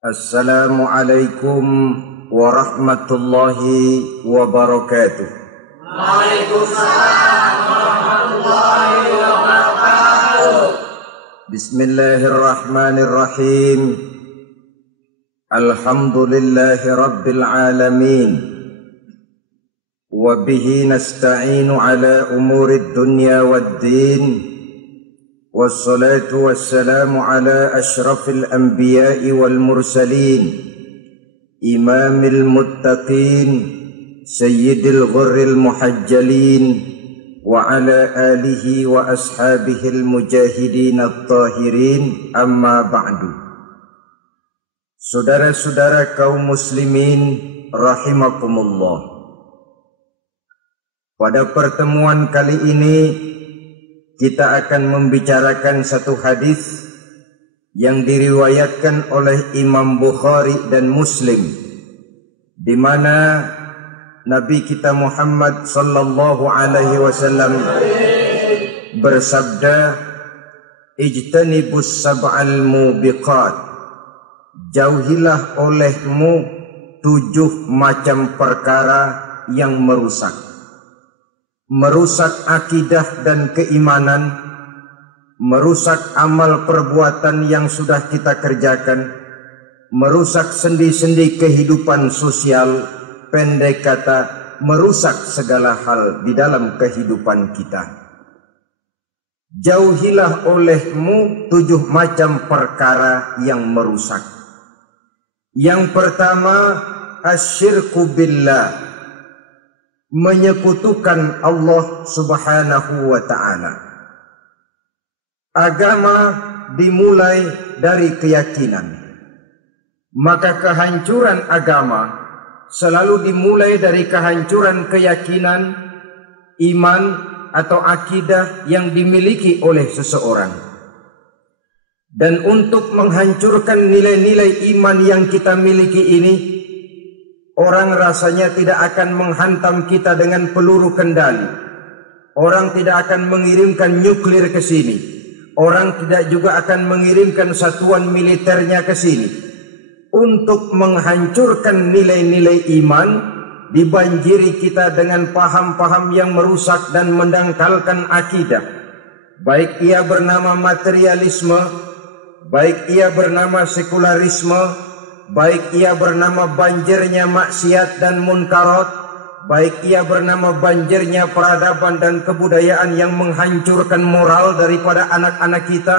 Assalamualaikum warahmatullahi wabarakatuh. Waalaikumsalam warahmatullahi wabarakatuh. Bismillahirrahmanirrahim. Alhamdulillahi rabbil alamin. Wa bihi nasta'inu ala umurid dunya waddin. Wassalatu wassalamu ala ashrafil anbiya'i wal mursalin, imamil muttaqin, sayyidil ghurril muhajjalin, wa ala alihi wa ashabihil mujahidin at-tahirin, amma ba'du. Saudara-saudara kaum muslimin rahimakumullah. Pada pertemuan kali ini kita akan membicarakan satu hadis yang diriwayatkan oleh Imam Bukhari dan Muslim, di mana Nabi kita Muhammad sallallahu alaihi wasallam bersabda, "Ijtanibus sab'al mubiqat." Jauhilah olehmu 7 macam perkara yang merusak akidah dan keimanan, merusak amal perbuatan yang sudah kita kerjakan, merusak sendi-sendi kehidupan sosial, pendek kata, merusak segala hal di dalam kehidupan kita. Jauhilah olehmu 7 macam perkara yang merusak. Yang pertama, asyirku billah, menyekutukan Allah subhanahu wa ta'ala. Agama dimulai dari keyakinan, maka kehancuran agama selalu dimulai dari kehancuran keyakinan, iman atau akidah yang dimiliki oleh seseorang. Dan untuk menghancurkan nilai-nilai iman yang kita miliki ini, orang rasanya tidak akan menghantam kita dengan peluru kendali. Orang tidak akan mengirimkan nuklir ke sini. Orang tidak juga akan mengirimkan satuan militernya ke sini. Untuk menghancurkan nilai-nilai iman, dibanjiri kita dengan paham-paham yang merusak dan mendangkalkan akidah. Baik ia bernama materialisme, baik ia bernama sekularisme, baik ia bernama banjirnya maksiat dan munkarat, baik ia bernama banjirnya peradaban dan kebudayaan yang menghancurkan moral daripada anak-anak kita,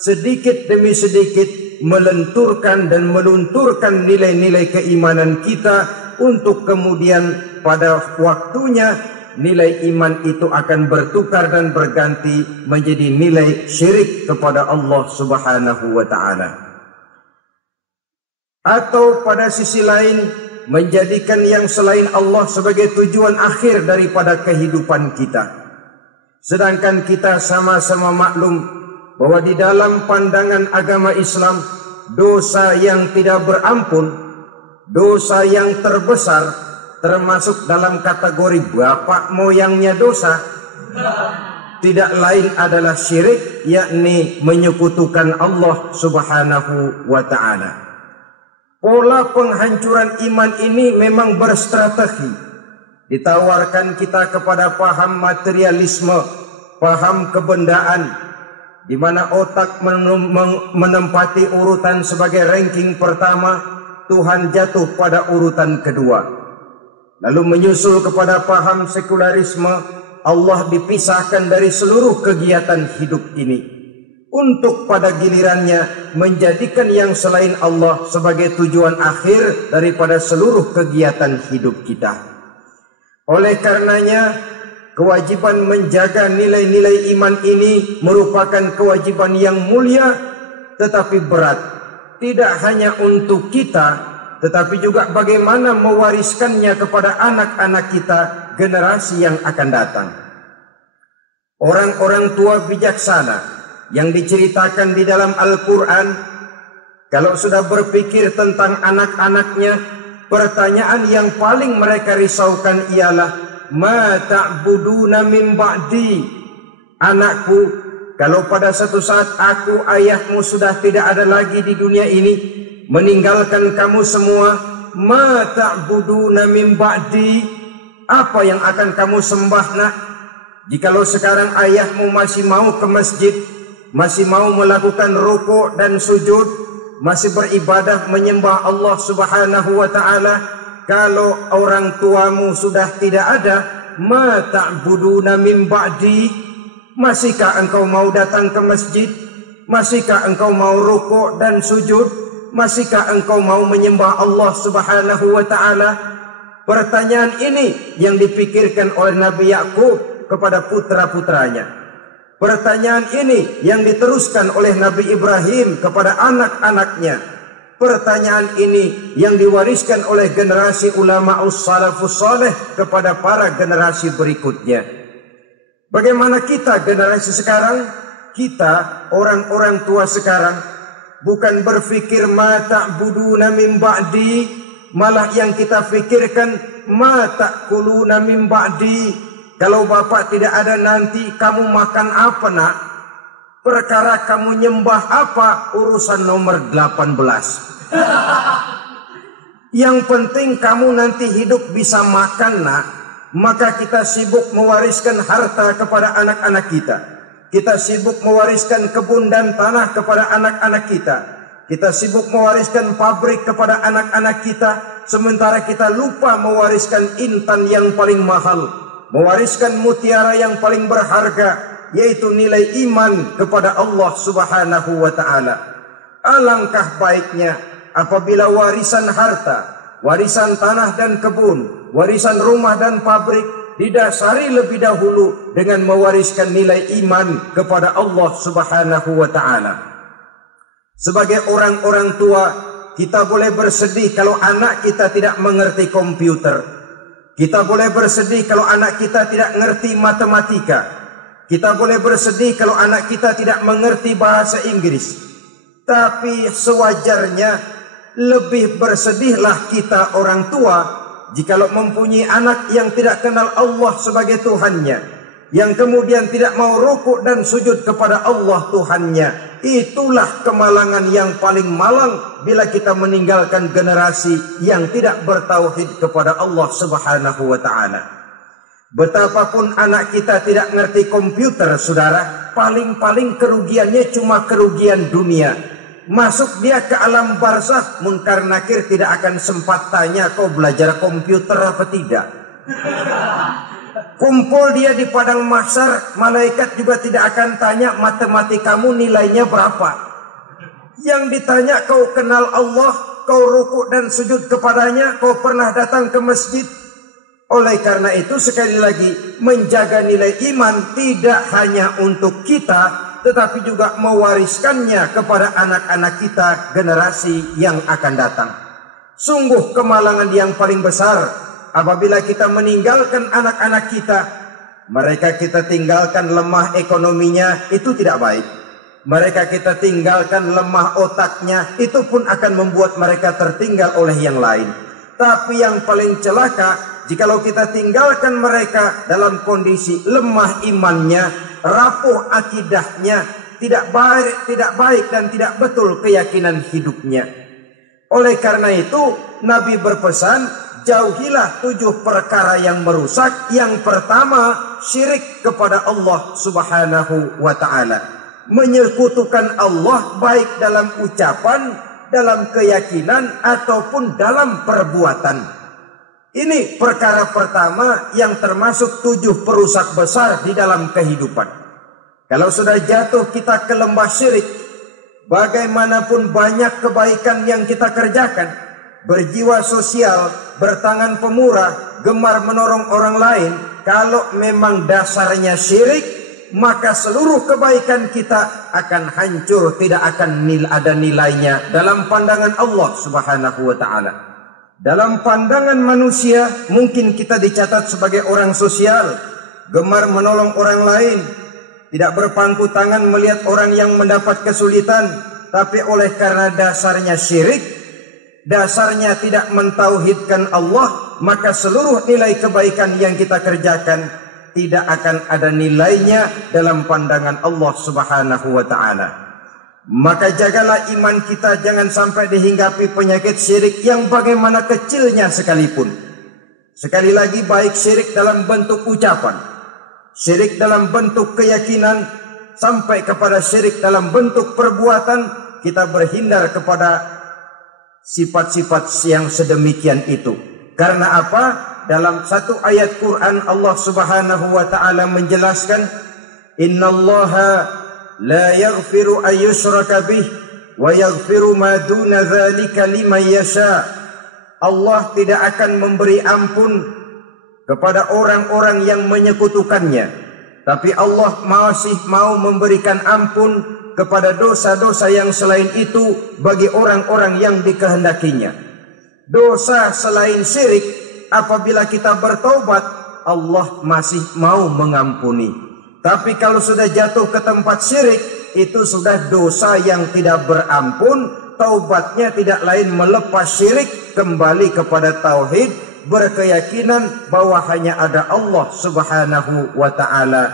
sedikit demi sedikit melenturkan dan melunturkan nilai-nilai keimanan kita, untuk kemudian pada waktunya nilai iman itu akan bertukar dan berganti menjadi nilai syirik kepada Allah subhanahu wa ta'ala. Atau pada sisi lain, menjadikan yang selain Allah sebagai tujuan akhir daripada kehidupan kita. Sedangkan kita sama-sama maklum bahwa di dalam pandangan agama Islam, dosa yang tidak berampun, dosa yang terbesar, termasuk dalam kategori bapak moyangnya dosa, tidak lain adalah syirik, yakni menyekutukan Allah subhanahu wa ta'ala. Pola penghancuran iman ini memang berstrategi. Ditawarkan kita kepada paham materialisme, paham kebendaan, di mana otak menempati urutan sebagai ranking pertama, Tuhan jatuh pada urutan kedua. Lalu menyusul kepada paham sekularisme, Allah dipisahkan dari seluruh kegiatan hidup ini, untuk pada gilirannya menjadikan yang selain Allah sebagai tujuan akhir daripada seluruh kegiatan hidup kita. Oleh karenanya, kewajiban menjaga nilai-nilai iman ini merupakan kewajiban yang mulia tetapi berat. Tidak hanya untuk kita, tetapi juga bagaimana mewariskannya kepada anak-anak kita, generasi yang akan datang. Orang-orang tua bijaksana yang diceritakan di dalam Al-Quran, kalau sudah berpikir tentang anak-anaknya, pertanyaan yang paling mereka risaukan ialah, ma ta'buduna min ba'di. Anakku, kalau pada satu saat aku, ayahmu sudah tidak ada lagi di dunia ini, meninggalkan kamu semua, ma ta'buduna min ba'di, apa yang akan kamu sembah nak? Jikalau sekarang ayahmu masih mau ke masjid, masih mau melakukan rukuk dan sujud, masih beribadah menyembah Allah Subhanahu wa ta'ala, kalau orang tuamu sudah tidak ada, ma ta'buduna min ba'di, masihkah engkau mau datang ke masjid? Masihkah engkau mau rukuk dan sujud? Masihkah engkau mau menyembah Allah Subhanahu wa ta'ala? Pertanyaan ini yang dipikirkan oleh Nabi Yakub kepada putra-putranya. Pertanyaan ini yang diteruskan oleh Nabi Ibrahim kepada anak-anaknya. Pertanyaan ini yang diwariskan oleh generasi ulama'us salafus saleh kepada para generasi berikutnya. Bagaimana kita generasi sekarang? Kita orang-orang tua sekarang bukan berfikir ma ta'buduna min ba'di, malah yang kita fikirkan ma ta'kuluna min ba'di. Kalau bapak tidak ada nanti kamu makan apa nak? Perkara kamu nyembah apa urusan nomor 18. Yang penting kamu nanti hidup bisa makan nak. Maka kita sibuk mewariskan harta kepada anak-anak kita. Kita sibuk mewariskan kebun dan tanah kepada anak-anak kita. Kita sibuk mewariskan pabrik kepada anak-anak kita. Sementara kita lupa mewariskan intan yang paling mahal, mewariskan mutiara yang paling berharga, yaitu nilai iman kepada Allah Subhanahu wa ta'ala. Alangkah baiknya apabila warisan harta, warisan tanah dan kebun, warisan rumah dan pabrik didasari lebih dahulu dengan mewariskan nilai iman kepada Allah Subhanahu wa ta'ala. Sebagai orang-orang tua, kita boleh bersedih kalau anak kita tidak mengerti komputer. Kita boleh bersedih kalau anak kita tidak mengerti matematika. Kita boleh bersedih kalau anak kita tidak mengerti bahasa Inggris. Tapi sewajarnya lebih bersedihlah kita orang tua jikalau mempunyai anak yang tidak kenal Allah sebagai Tuhannya, yang kemudian tidak mau rukuk dan sujud kepada Allah Tuhannya. Itulah kemalangan yang paling malang bila kita meninggalkan generasi yang tidak bertauhid kepada Allah Subhanahu wa ta'ala. Betapapun anak kita tidak ngerti komputer, saudara, paling-paling kerugiannya cuma kerugian dunia. Masuk dia ke alam barzakh, munkar nakir tidak akan sempat tanya kau belajar komputer apa tidak. Kumpul dia di padang mahsyar, malaikat juga tidak akan tanya matematikamu nilainya berapa. Yang ditanya kau kenal Allah, kau rukuk dan sujud kepadanya, kau pernah datang ke masjid. Oleh karena itu sekali lagi, menjaga nilai iman tidak hanya untuk kita, tetapi juga mewariskannya kepada anak-anak kita generasi yang akan datang. Sungguh kemalangan yang paling besar apabila kita meninggalkan anak-anak kita. Mereka kita tinggalkan lemah ekonominya, itu tidak baik. Mereka kita tinggalkan lemah otaknya, itu pun akan membuat mereka tertinggal oleh yang lain. Tapi yang paling celaka, jikalau kita tinggalkan mereka dalam kondisi lemah imannya, rapuh akidahnya, tidak baik dan tidak betul keyakinan hidupnya. Oleh karena itu Nabi berpesan, jauhilah 7 perkara yang merusak. Yang pertama, syirik kepada Allah Subhanahu wa ta'ala. Menyekutukan Allah baik dalam ucapan, dalam keyakinan ataupun dalam perbuatan. Ini perkara pertama yang termasuk 7 perusak besar di dalam kehidupan. Kalau sudah jatuh kita ke lembah syirik, bagaimanapun banyak kebaikan yang kita kerjakan, berjiwa sosial, bertangan pemurah, gemar menolong orang lain, kalau memang dasarnya syirik, maka seluruh kebaikan kita akan hancur, tidak akan ada nilainya dalam pandangan Allah Subhanahu wa ta'ala. Dalam pandangan manusia, mungkin kita dicatat sebagai orang sosial, gemar menolong orang lain, tidak berpangku tangan melihat orang yang mendapat kesulitan. Tapi oleh karena dasarnya syirik, dasarnya tidak mentauhidkan Allah, maka seluruh nilai kebaikan yang kita kerjakan tidak akan ada nilainya dalam pandangan Allah Subhanahu wa ta'ala. Maka jagalah iman kita jangan sampai dihinggapi penyakit syirik yang bagaimana kecilnya sekalipun. Sekali lagi, baik syirik dalam bentuk ucapan, syirik dalam bentuk keyakinan, sampai kepada syirik dalam bentuk perbuatan, kita berhindar kepada sifat-sifat yang sedemikian itu. Karena apa? Dalam satu ayat Quran Allah Subhanahu wa taala menjelaskan, innallaha la yaghfiru an yushraka bih wa yaghfiru ma duna dzalika liman yasha. Allah tidak akan memberi ampun kepada orang-orang yang menyekutukannya, tapi Allah masih mau memberikan ampun kepada dosa-dosa yang selain itu bagi orang-orang yang dikehendakinya. Dosa selain syirik, apabila kita bertaubat, Allah masih mau mengampuni. Tapi kalau sudah jatuh ke tempat syirik, itu sudah dosa yang tidak berampun. Taubatnya tidak lain melepas syirik, kembali kepada tauhid, berkeyakinan bahwa hanya ada Allah Subhanahu wa taala,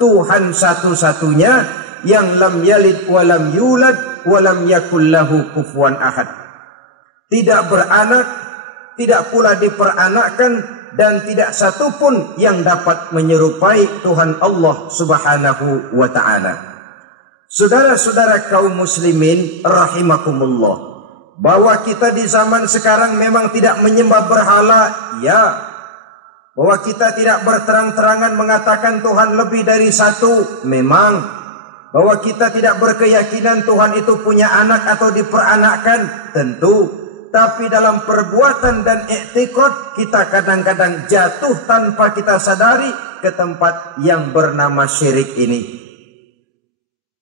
Tuhan satu-satunya yang lam yalid wa lam yulad wa lam yakul lahu kufuwan ahad. Tidak beranak, tidak pula diperanakkan, dan tidak satupun yang dapat menyerupai Tuhan Allah Subhanahu wa ta'ala. Saudara-saudara kaum muslimin rahimakumullah, bahwa kita di zaman sekarang memang tidak menyembah berhala, ya. Bahwa kita tidak berterang-terangan mengatakan Tuhan lebih dari satu, memang. Bahwa kita tidak berkeyakinan Tuhan itu punya anak atau diperanakkan, tentu. Tapi dalam perbuatan dan i'tiqad, kita kadang-kadang jatuh tanpa kita sadari ke tempat yang bernama syirik ini.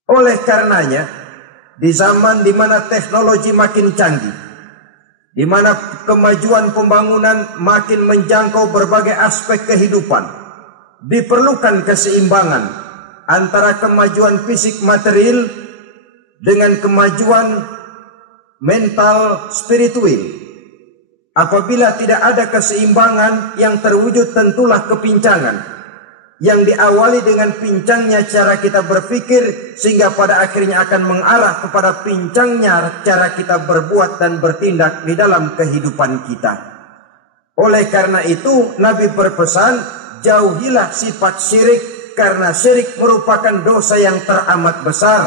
Oleh karenanya, di zaman di mana teknologi makin canggih, di mana kemajuan pembangunan makin menjangkau berbagai aspek kehidupan, diperlukan keseimbangan antara kemajuan fisik material dengan kemajuan mental spiritual. Apabila tidak ada keseimbangan, yang terwujud tentulah kepincangan, yang diawali dengan pincangnya cara kita berpikir, sehingga pada akhirnya akan mengarah kepada pincangnya cara kita berbuat dan bertindak di dalam kehidupan kita. Oleh karena itu, Nabi berpesan, jauhilah sifat syirik, karena syirik merupakan dosa yang teramat besar.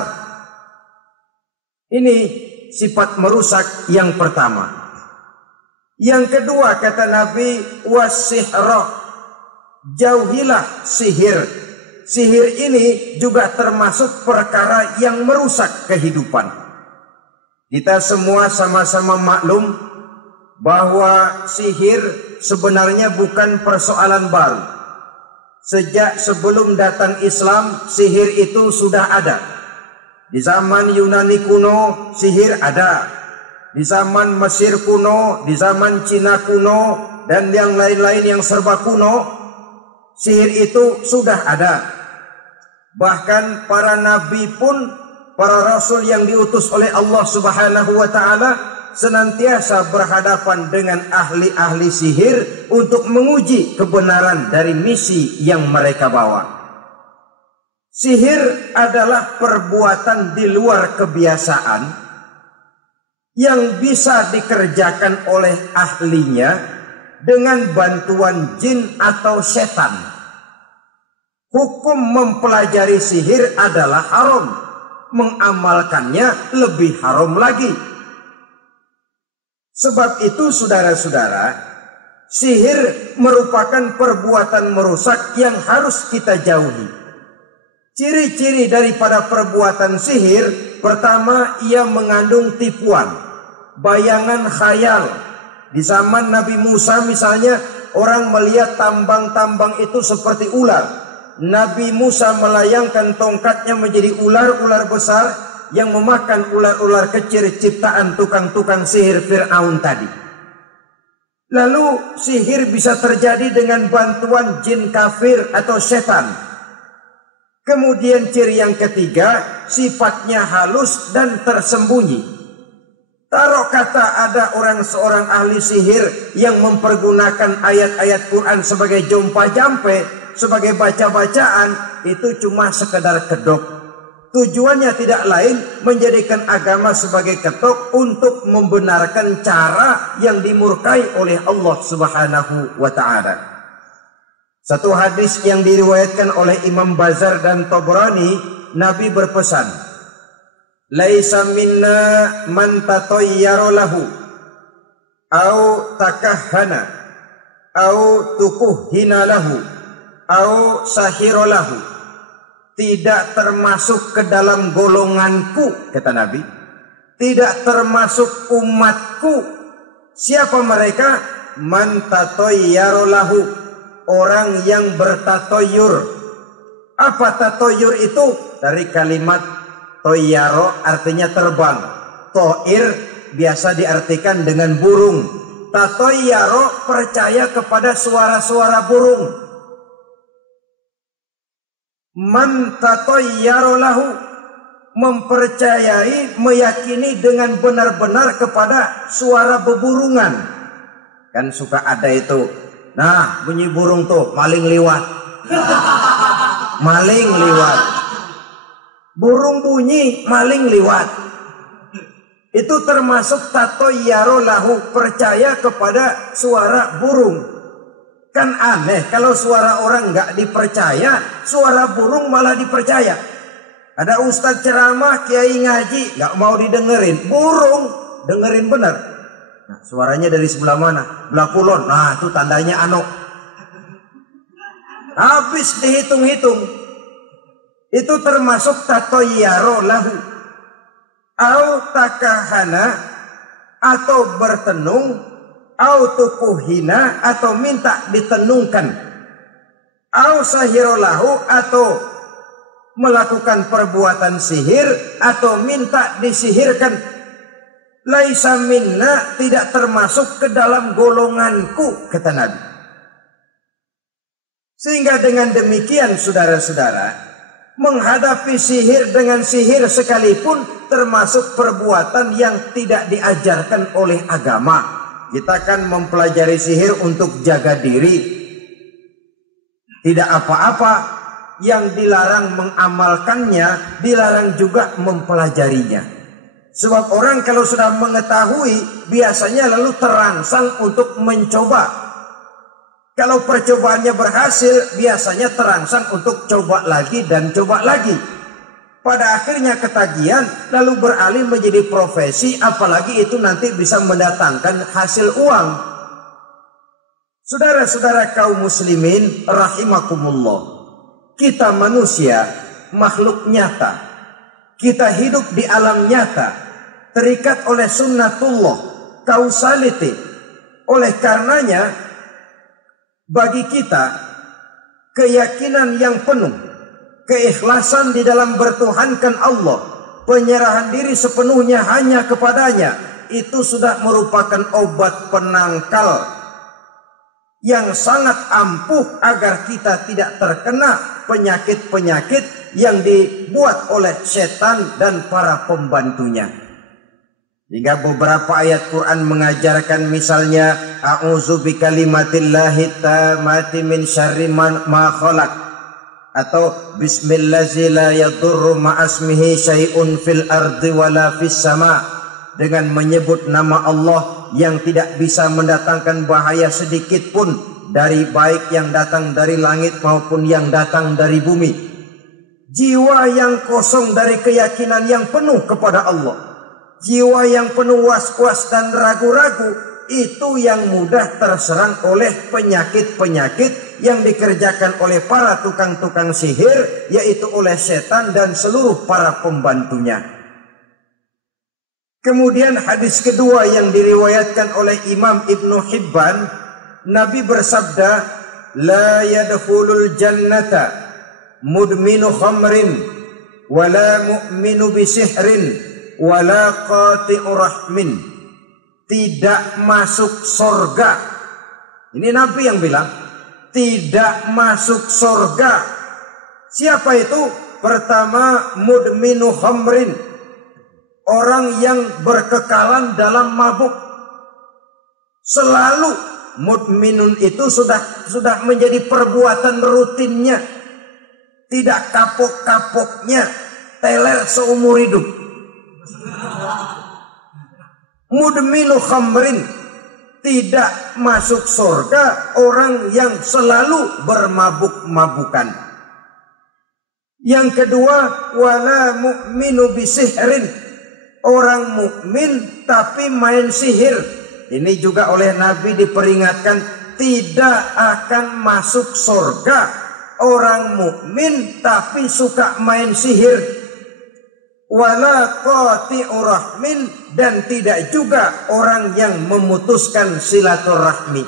Ini sifat merusak yang pertama. Yang kedua, kata Nabi, wasihra, jauhilah sihir. Sihir ini juga termasuk perkara yang merusak kehidupan. Kita semua sama-sama maklum bahwa sihir sebenarnya bukan persoalan baru. Sejak sebelum datang Islam, sihir itu sudah ada. Di zaman Yunani kuno, sihir ada. Di zaman Mesir kuno, di zaman Cina kuno, dan yang lain-lain yang serba kuno, sihir itu sudah ada. Bahkan para nabi pun, para rasul yang diutus oleh Allah Subhanahu wa ta'ala, senantiasa berhadapan dengan ahli-ahli sihir untuk menguji kebenaran dari misi yang mereka bawa. Sihir adalah perbuatan di luar kebiasaan yang bisa dikerjakan oleh ahlinya dengan bantuan jin atau setan. Hukum mempelajari sihir adalah haram, mengamalkannya lebih haram lagi. Sebab itu saudara-saudara, sihir merupakan perbuatan merusak yang harus kita jauhi. Ciri-ciri daripada perbuatan sihir, pertama, ia mengandung tipuan, bayangan khayal. Di zaman Nabi Musa misalnya, orang melihat tambang-tambang itu seperti ular. Nabi Musa melayangkan tongkatnya menjadi ular-ular besar yang memakan ular-ular kecil ciptaan tukang-tukang sihir Fir'aun tadi. Lalu sihir bisa terjadi dengan bantuan jin kafir atau setan. Kemudian ciri yang ketiga, sifatnya halus dan tersembunyi. Taruh kata ada seorang ahli sihir yang mempergunakan ayat-ayat Quran sebagai jompa jampe, sebagai baca-bacaan, itu cuma sekedar kedok. Tujuannya tidak lain menjadikan agama sebagai ketok untuk membenarkan cara yang dimurkai oleh Allah Subhanahu wa ta'ala. Satu hadis yang diriwayatkan oleh Imam Bazar dan Tabrani, Nabi berpesan, "Laisa minna man tatayyara lahu au takahhana au tukuhhina lahu au sahira lahu." Tidak termasuk ke dalam golonganku, kata Nabi. Tidak termasuk umatku. Siapa mereka? Man tatayyara lahu, orang yang bertatoyur. Apa tatoyur itu? Dari kalimat toyaro, artinya terbang. Toir biasa diartikan dengan burung. Tatoyaro percaya kepada suara-suara burung. Man tatayyara lahu, mempercayai, meyakini dengan benar-benar kepada suara beburungan. Kan suka ada itu, nah bunyi burung tuh, maling liwat. Maling liwat. Burung bunyi, maling liwat. Itu termasuk tatayyara lahu, percaya kepada suara burung. Kan aneh kalau suara orang nggak dipercaya, suara burung malah dipercaya. Ada ustadz ceramah, kiai ngaji, nggak mau didengerin, burung dengerin benar. Nah, suaranya dari sebelah mana? Belah kulon. Nah, itu tandanya ano. Habis dihitung-hitung. Itu termasuk tatayyara lahu. Au takahana, atau bertenung, au tukuhina, atau minta ditenungkan, au sahirolahu, atau melakukan perbuatan sihir, atau minta disihirkan. Laisa minna, tidak termasuk ke dalam golonganku, kata Nabi. Sehingga dengan demikian saudara-saudara, menghadapi sihir dengan sihir sekalipun termasuk perbuatan yang tidak diajarkan oleh agama. Kita kan mempelajari sihir untuk jaga diri. Tidak apa-apa. Yang dilarang mengamalkannya, dilarang juga mempelajarinya. Sebab orang kalau sudah mengetahui, biasanya lalu terangsang untuk mencoba. Kalau percobaannya berhasil, biasanya terangsang untuk coba lagi dan coba lagi. Pada akhirnya ketagihan, lalu beralih menjadi profesi, apalagi itu nanti bisa mendatangkan hasil uang. Saudara-saudara kaum muslimin rahimakumullah, kita manusia makhluk nyata. Kita hidup di alam nyata, terikat oleh sunnatullah, causality. Oleh karenanya, bagi kita keyakinan yang penuh, keikhlasan di dalam bertuhankan Allah, penyerahan diri sepenuhnya hanya kepadanya, itu sudah merupakan obat penangkal yang sangat ampuh agar kita tidak terkena penyakit-penyakit yang dibuat oleh setan dan para pembantunya. Hingga beberapa ayat Quran mengajarkan, misalnya a'udzu bikalimatillahi tammati min syarri ma khalaq, atau bismillazi la yadurru ma'asmihi syai'un fil ardi wala fis sama, dengan menyebut nama Allah yang tidak bisa mendatangkan bahaya sedikit pun, dari baik yang datang dari langit maupun yang datang dari bumi. Jiwa yang kosong dari keyakinan yang penuh kepada Allah, jiwa yang penuh was-was dan ragu-ragu, itu yang mudah terserang oleh penyakit-penyakit yang dikerjakan oleh para tukang-tukang sihir, yaitu oleh setan dan seluruh para pembantunya. Kemudian hadis kedua yang diriwayatkan oleh Imam Ibnu Hibban, Nabi bersabda, la yadkhulul jannata mudminu khamrin wala mu'minu bisihrin wala qati'u rahmin. Tidak masuk surga. Ini Nabi yang bilang, tidak masuk surga. Siapa itu? Pertama, mudminu khamrin, orang yang berkekalan dalam mabuk. Selalu mudminun itu sudah menjadi perbuatan rutinnya, tidak kapok-kapoknya. teler seumur hidup. Mudminu khamrin, tidak masuk surga orang yang selalu bermabuk-mabukan. Yang kedua, wala mu'minu bisihrin, orang mukmin tapi main sihir. Ini juga oleh Nabi diperingatkan, tidak akan masuk surga orang mukmin tapi suka main sihir. Wala qati'ur rahmin, dan tidak juga orang yang memutuskan silaturahmi.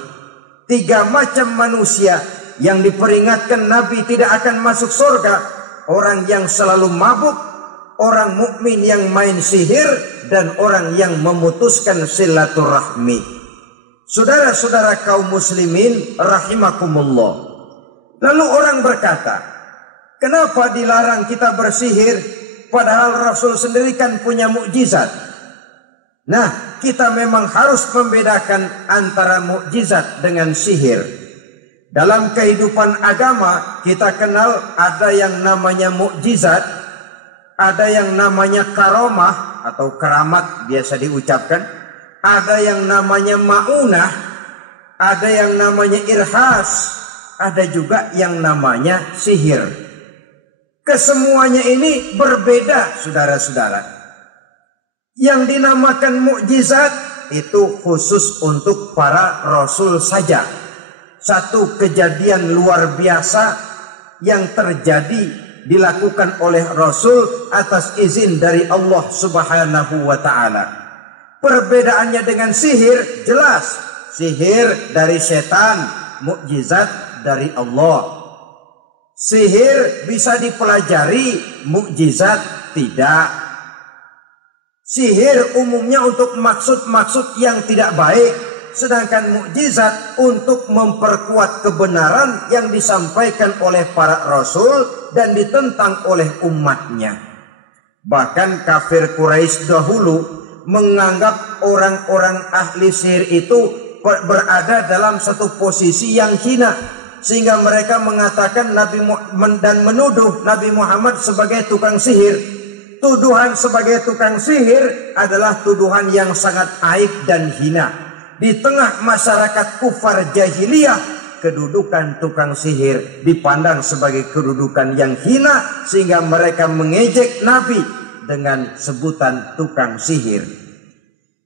3 macam manusia yang diperingatkan Nabi tidak akan masuk surga: orang yang selalu mabuk, orang mukmin yang main sihir, dan orang yang memutuskan silaturahmi. Saudara-saudara kaum muslimin rahimakumullah. Lalu orang berkata, kenapa dilarang kita bersihir? Padahal Rasul sendiri kan punya mukjizat. Nah, kita memang harus membedakan antara mukjizat dengan sihir. Dalam kehidupan agama kita kenal ada yang namanya mukjizat, ada yang namanya karomah atau keramat biasa diucapkan, ada yang namanya maunah, ada yang namanya irhas, ada juga yang namanya sihir. Kesemuanya ini berbeda, saudara-saudara. Yang dinamakan mukjizat itu khusus untuk para rasul saja. Satu kejadian luar biasa yang terjadi dilakukan oleh rasul atas izin dari Allah Subhanahu wa taala. Perbedaannya dengan sihir jelas. Sihir dari setan, mukjizat dari Allah. Sihir bisa dipelajari, mukjizat tidak. Sihir umumnya untuk maksud-maksud yang tidak baik, sedangkan mukjizat untuk memperkuat kebenaran yang disampaikan oleh para rasul dan ditentang oleh umatnya. Bahkan kafir Quraisy dahulu menganggap orang-orang ahli sihir itu berada dalam satu posisi yang hina, sehingga mereka mengatakan dan menuduh Nabi Muhammad sebagai tukang sihir. Tuduhan sebagai tukang sihir adalah tuduhan yang sangat aib dan hina. Di tengah masyarakat kufar jahiliyah, kedudukan tukang sihir dipandang sebagai kedudukan yang hina, sehingga mereka mengejek Nabi dengan sebutan tukang sihir.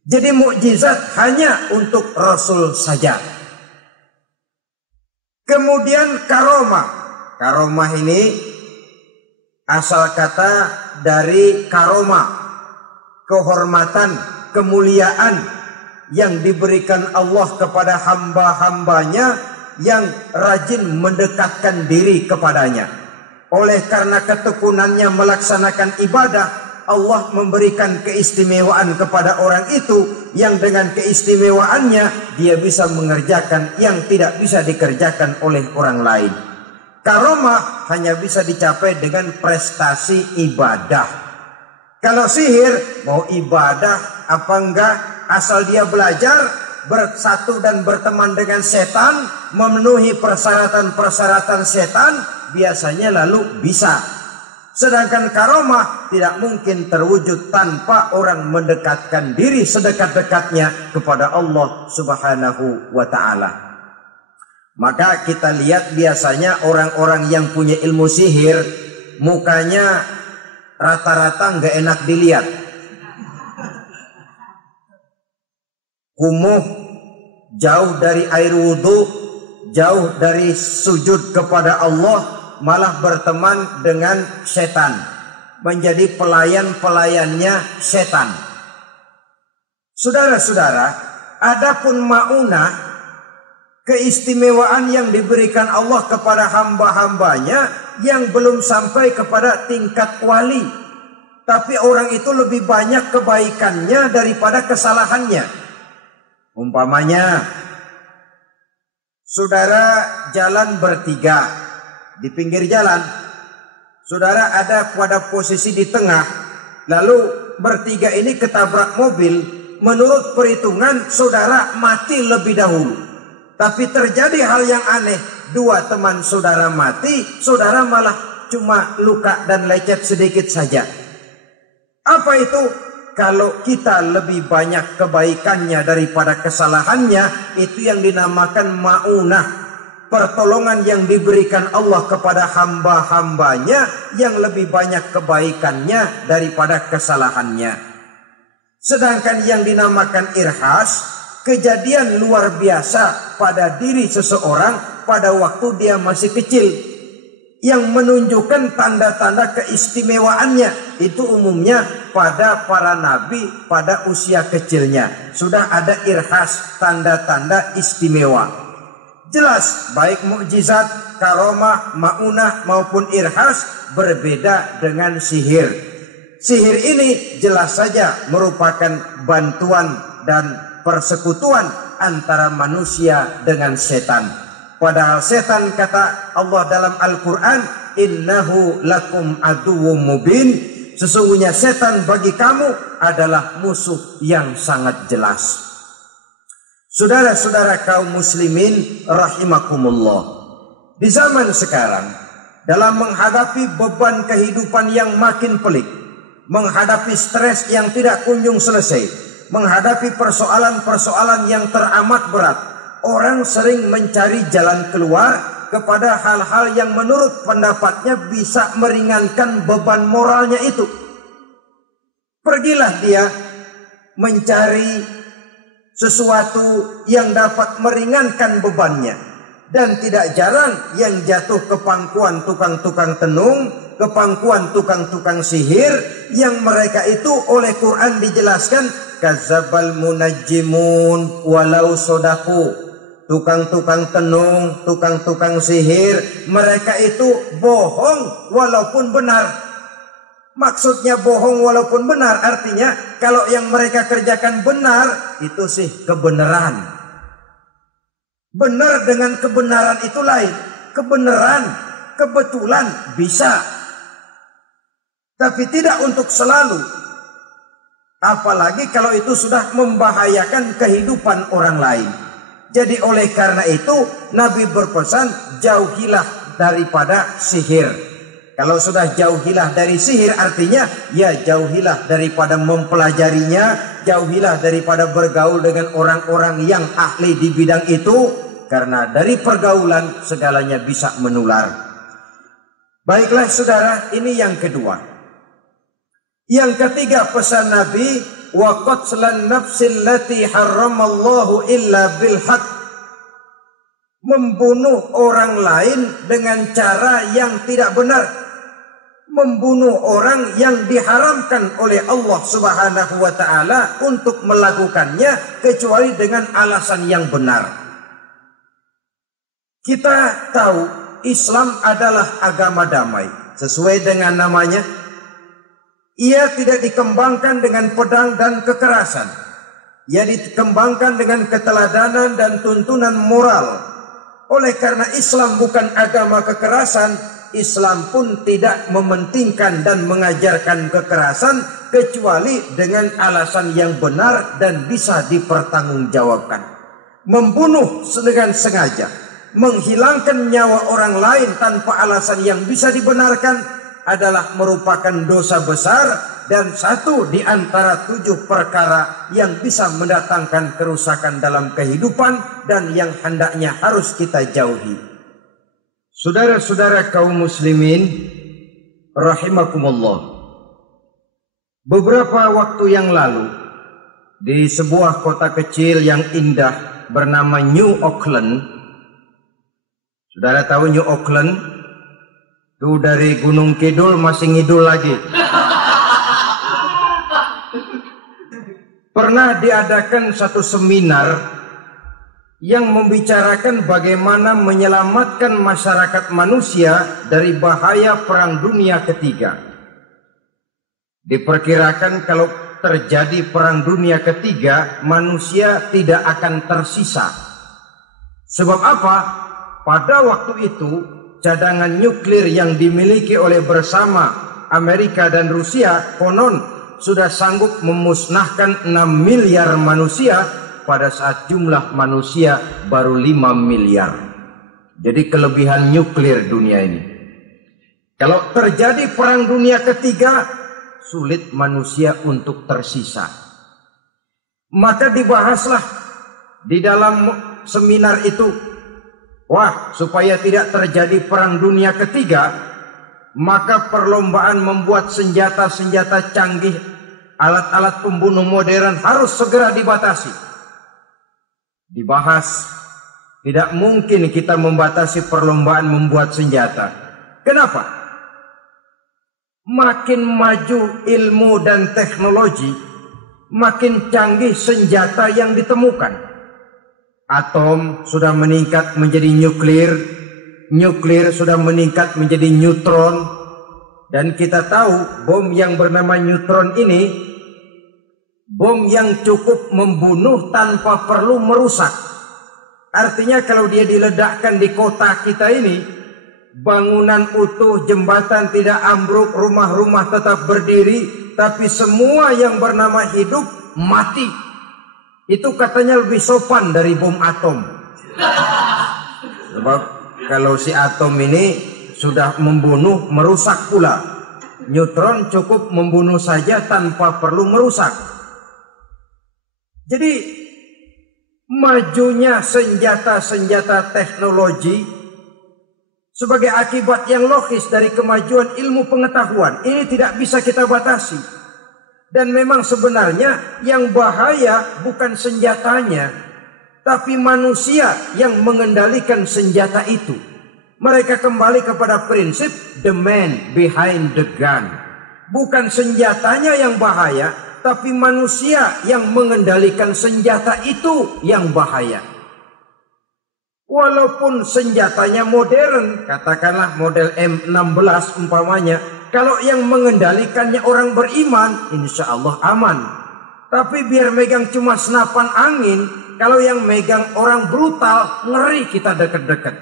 Jadi mukjizat hanya untuk Rasul saja. Kemudian karomah. Karomah ini asal kata dari karomah, kehormatan, kemuliaan yang diberikan Allah kepada hamba-hambanya yang rajin mendekatkan diri kepadanya. Oleh karena ketekunannya melaksanakan ibadah, Allah memberikan keistimewaan kepada orang itu, yang dengan keistimewaannya dia bisa mengerjakan yang tidak bisa dikerjakan oleh orang lain. Karomah hanya bisa dicapai dengan prestasi ibadah. Kalau sihir, mau ibadah apa enggak, asal dia belajar, bersatu dan berteman dengan setan, memenuhi persyaratan-persyaratan setan, biasanya lalu bisa. Sedangkan karomah tidak mungkin terwujud tanpa orang mendekatkan diri sedekat-dekatnya kepada Allah Subhanahu wa ta'ala. Maka kita lihat biasanya orang-orang yang punya ilmu sihir, mukanya rata-rata nggak enak dilihat. Kumuh, jauh dari air wudhu, jauh dari sujud kepada Allah, malah berteman dengan setan, menjadi pelayan-pelayannya setan. Saudara-saudara, adapun maunah, keistimewaan yang diberikan Allah kepada hamba-hambanya yang belum sampai kepada tingkat wali, tapi orang itu lebih banyak kebaikannya daripada kesalahannya. Umpamanya, saudara jalan bertiga. Di pinggir jalan, saudara ada pada posisi di tengah, lalu bertiga ini ketabrak mobil. Menurut perhitungan saudara mati lebih dahulu, tapi terjadi hal yang aneh, 2 teman saudara mati, saudara malah cuma luka dan lecet sedikit saja. Apa itu? Kalau kita lebih banyak kebaikannya daripada kesalahannya, itu yang dinamakan ma'unah. Pertolongan yang diberikan Allah kepada hamba-hambanya yang lebih banyak kebaikannya daripada kesalahannya. Sedangkan yang dinamakan irhas, kejadian luar biasa pada diri seseorang pada waktu dia masih kecil, yang menunjukkan tanda-tanda keistimewaannya. Itu umumnya pada para nabi pada usia kecilnya sudah ada irhas, tanda-tanda istimewa. Jelas baik mukjizat, karomah, maunah maupun irhas berbeda dengan sihir. Sihir ini jelas saja merupakan bantuan dan persekutuan antara manusia dengan setan. Padahal setan, kata Allah dalam Al-Quran, innahu lakum aduwwum mubin, sesungguhnya setan bagi kamu adalah musuh yang sangat jelas. Saudara-saudara kaum muslimin rahimakumullah, di zaman sekarang dalam menghadapi beban kehidupan yang makin pelik, menghadapi stres yang tidak kunjung selesai, menghadapi persoalan-persoalan yang teramat berat, orang sering mencari jalan keluar kepada hal-hal yang menurut pendapatnya bisa meringankan beban moralnya itu. Pergilah dia mencari sesuatu yang dapat meringankan bebannya. Dan tidak jarang yang jatuh ke pangkuan tukang-tukang tenung, ke pangkuan tukang-tukang sihir, yang mereka itu oleh Quran dijelaskan kadzabal munajjimun walau sodaku. Tukang-tukang tenung, tukang-tukang sihir, mereka itu bohong walaupun benar. Maksudnya bohong walaupun benar, artinya kalau yang mereka kerjakan benar, itu sih kebenaran. Benar dengan kebenaran itu lain. Kebenaran, kebetulan bisa, tapi tidak untuk selalu. Apalagi kalau itu sudah membahayakan kehidupan orang lain. Jadi oleh karena itu Nabi berpesan, jauhilah daripada sihir. Kalau sudah jauhilah dari sihir, artinya ya jauhilah daripada mempelajarinya, jauhilah daripada bergaul dengan orang-orang yang ahli di bidang itu, karena dari pergaulan segalanya bisa menular. Baiklah saudara, ini yang kedua. Yang ketiga pesan Nabi, wa qatlan nafsil lati harramallahu illa bil haq. Membunuh orang lain dengan cara yang tidak benar. Membunuh orang yang diharamkan oleh Allah Subhanahu wa taala untuk melakukannya kecuali dengan alasan yang benar. Kita tahu Islam adalah agama damai. Sesuai dengan namanya, ia tidak dikembangkan dengan pedang dan kekerasan. Ia dikembangkan dengan keteladanan dan tuntunan moral. Oleh karena Islam bukan agama kekerasan, Islam pun tidak mementingkan dan mengajarkan kekerasan kecuali dengan alasan yang benar dan bisa dipertanggungjawabkan. Membunuh dengan sengaja, menghilangkan nyawa orang lain tanpa alasan yang bisa dibenarkan adalah merupakan dosa besar dan satu di antara 7 perkara yang bisa mendatangkan kerusakan dalam kehidupan dan yang hendaknya harus kita jauhi. Saudara-saudara kaum muslimin rahimakumullah, beberapa waktu yang lalu di sebuah kota kecil yang indah bernama New Auckland. Saudara tahu New Auckland? Itu dari Gunung Kidul masih ngidul lagi. Pernah diadakan satu seminar yang membicarakan bagaimana menyelamatkan masyarakat manusia dari bahaya Perang Dunia Ketiga. Diperkirakan kalau terjadi Perang Dunia Ketiga, manusia tidak akan tersisa. Sebab apa? Pada waktu itu, cadangan nuklir yang dimiliki oleh bersama Amerika dan Rusia konon sudah sanggup memusnahkan 6 miliar manusia pada saat jumlah manusia baru 5 miliar. Jadi kelebihan nuklir dunia ini. Kalau terjadi perang dunia ketiga, sulit manusia untuk tersisa. Maka dibahaslah di dalam seminar itu, supaya tidak terjadi perang dunia ketiga, maka perlombaan membuat senjata-senjata canggih, alat-alat pembunuh modern harus segera dibatasi. Dibahas, tidak mungkin kita membatasi perlombaan membuat senjata. Kenapa? Makin maju ilmu dan teknologi, makin canggih senjata yang ditemukan. Atom sudah meningkat menjadi nuklir, nuklir sudah meningkat menjadi neutron, dan kita tahu bom yang bernama neutron ini, bom yang cukup membunuh tanpa perlu merusak. Artinya kalau dia diledakkan di kota kita ini, bangunan utuh, jembatan tidak ambruk, rumah-rumah tetap berdiri, tapi semua yang bernama hidup mati. Itu katanya lebih sopan dari bom atom. Sebab kalau si atom ini sudah membunuh, merusak pula. Neutron cukup membunuh saja tanpa perlu merusak. Jadi majunya senjata-senjata teknologi sebagai akibat yang logis dari kemajuan ilmu pengetahuan, ini tidak bisa kita batasi. Dan memang sebenarnya yang bahaya bukan senjatanya, tapi manusia yang mengendalikan senjata itu. Mereka kembali kepada prinsip the man behind the gun. Bukan senjatanya yang bahaya, tapi manusia yang mengendalikan senjata itu yang bahaya. Walaupun senjatanya modern, katakanlah model M16 umpamanya, kalau yang mengendalikannya orang beriman, insya Allah aman. Tapi biar megang cuma senapan angin, kalau yang megang orang brutal, ngeri kita deket-deket.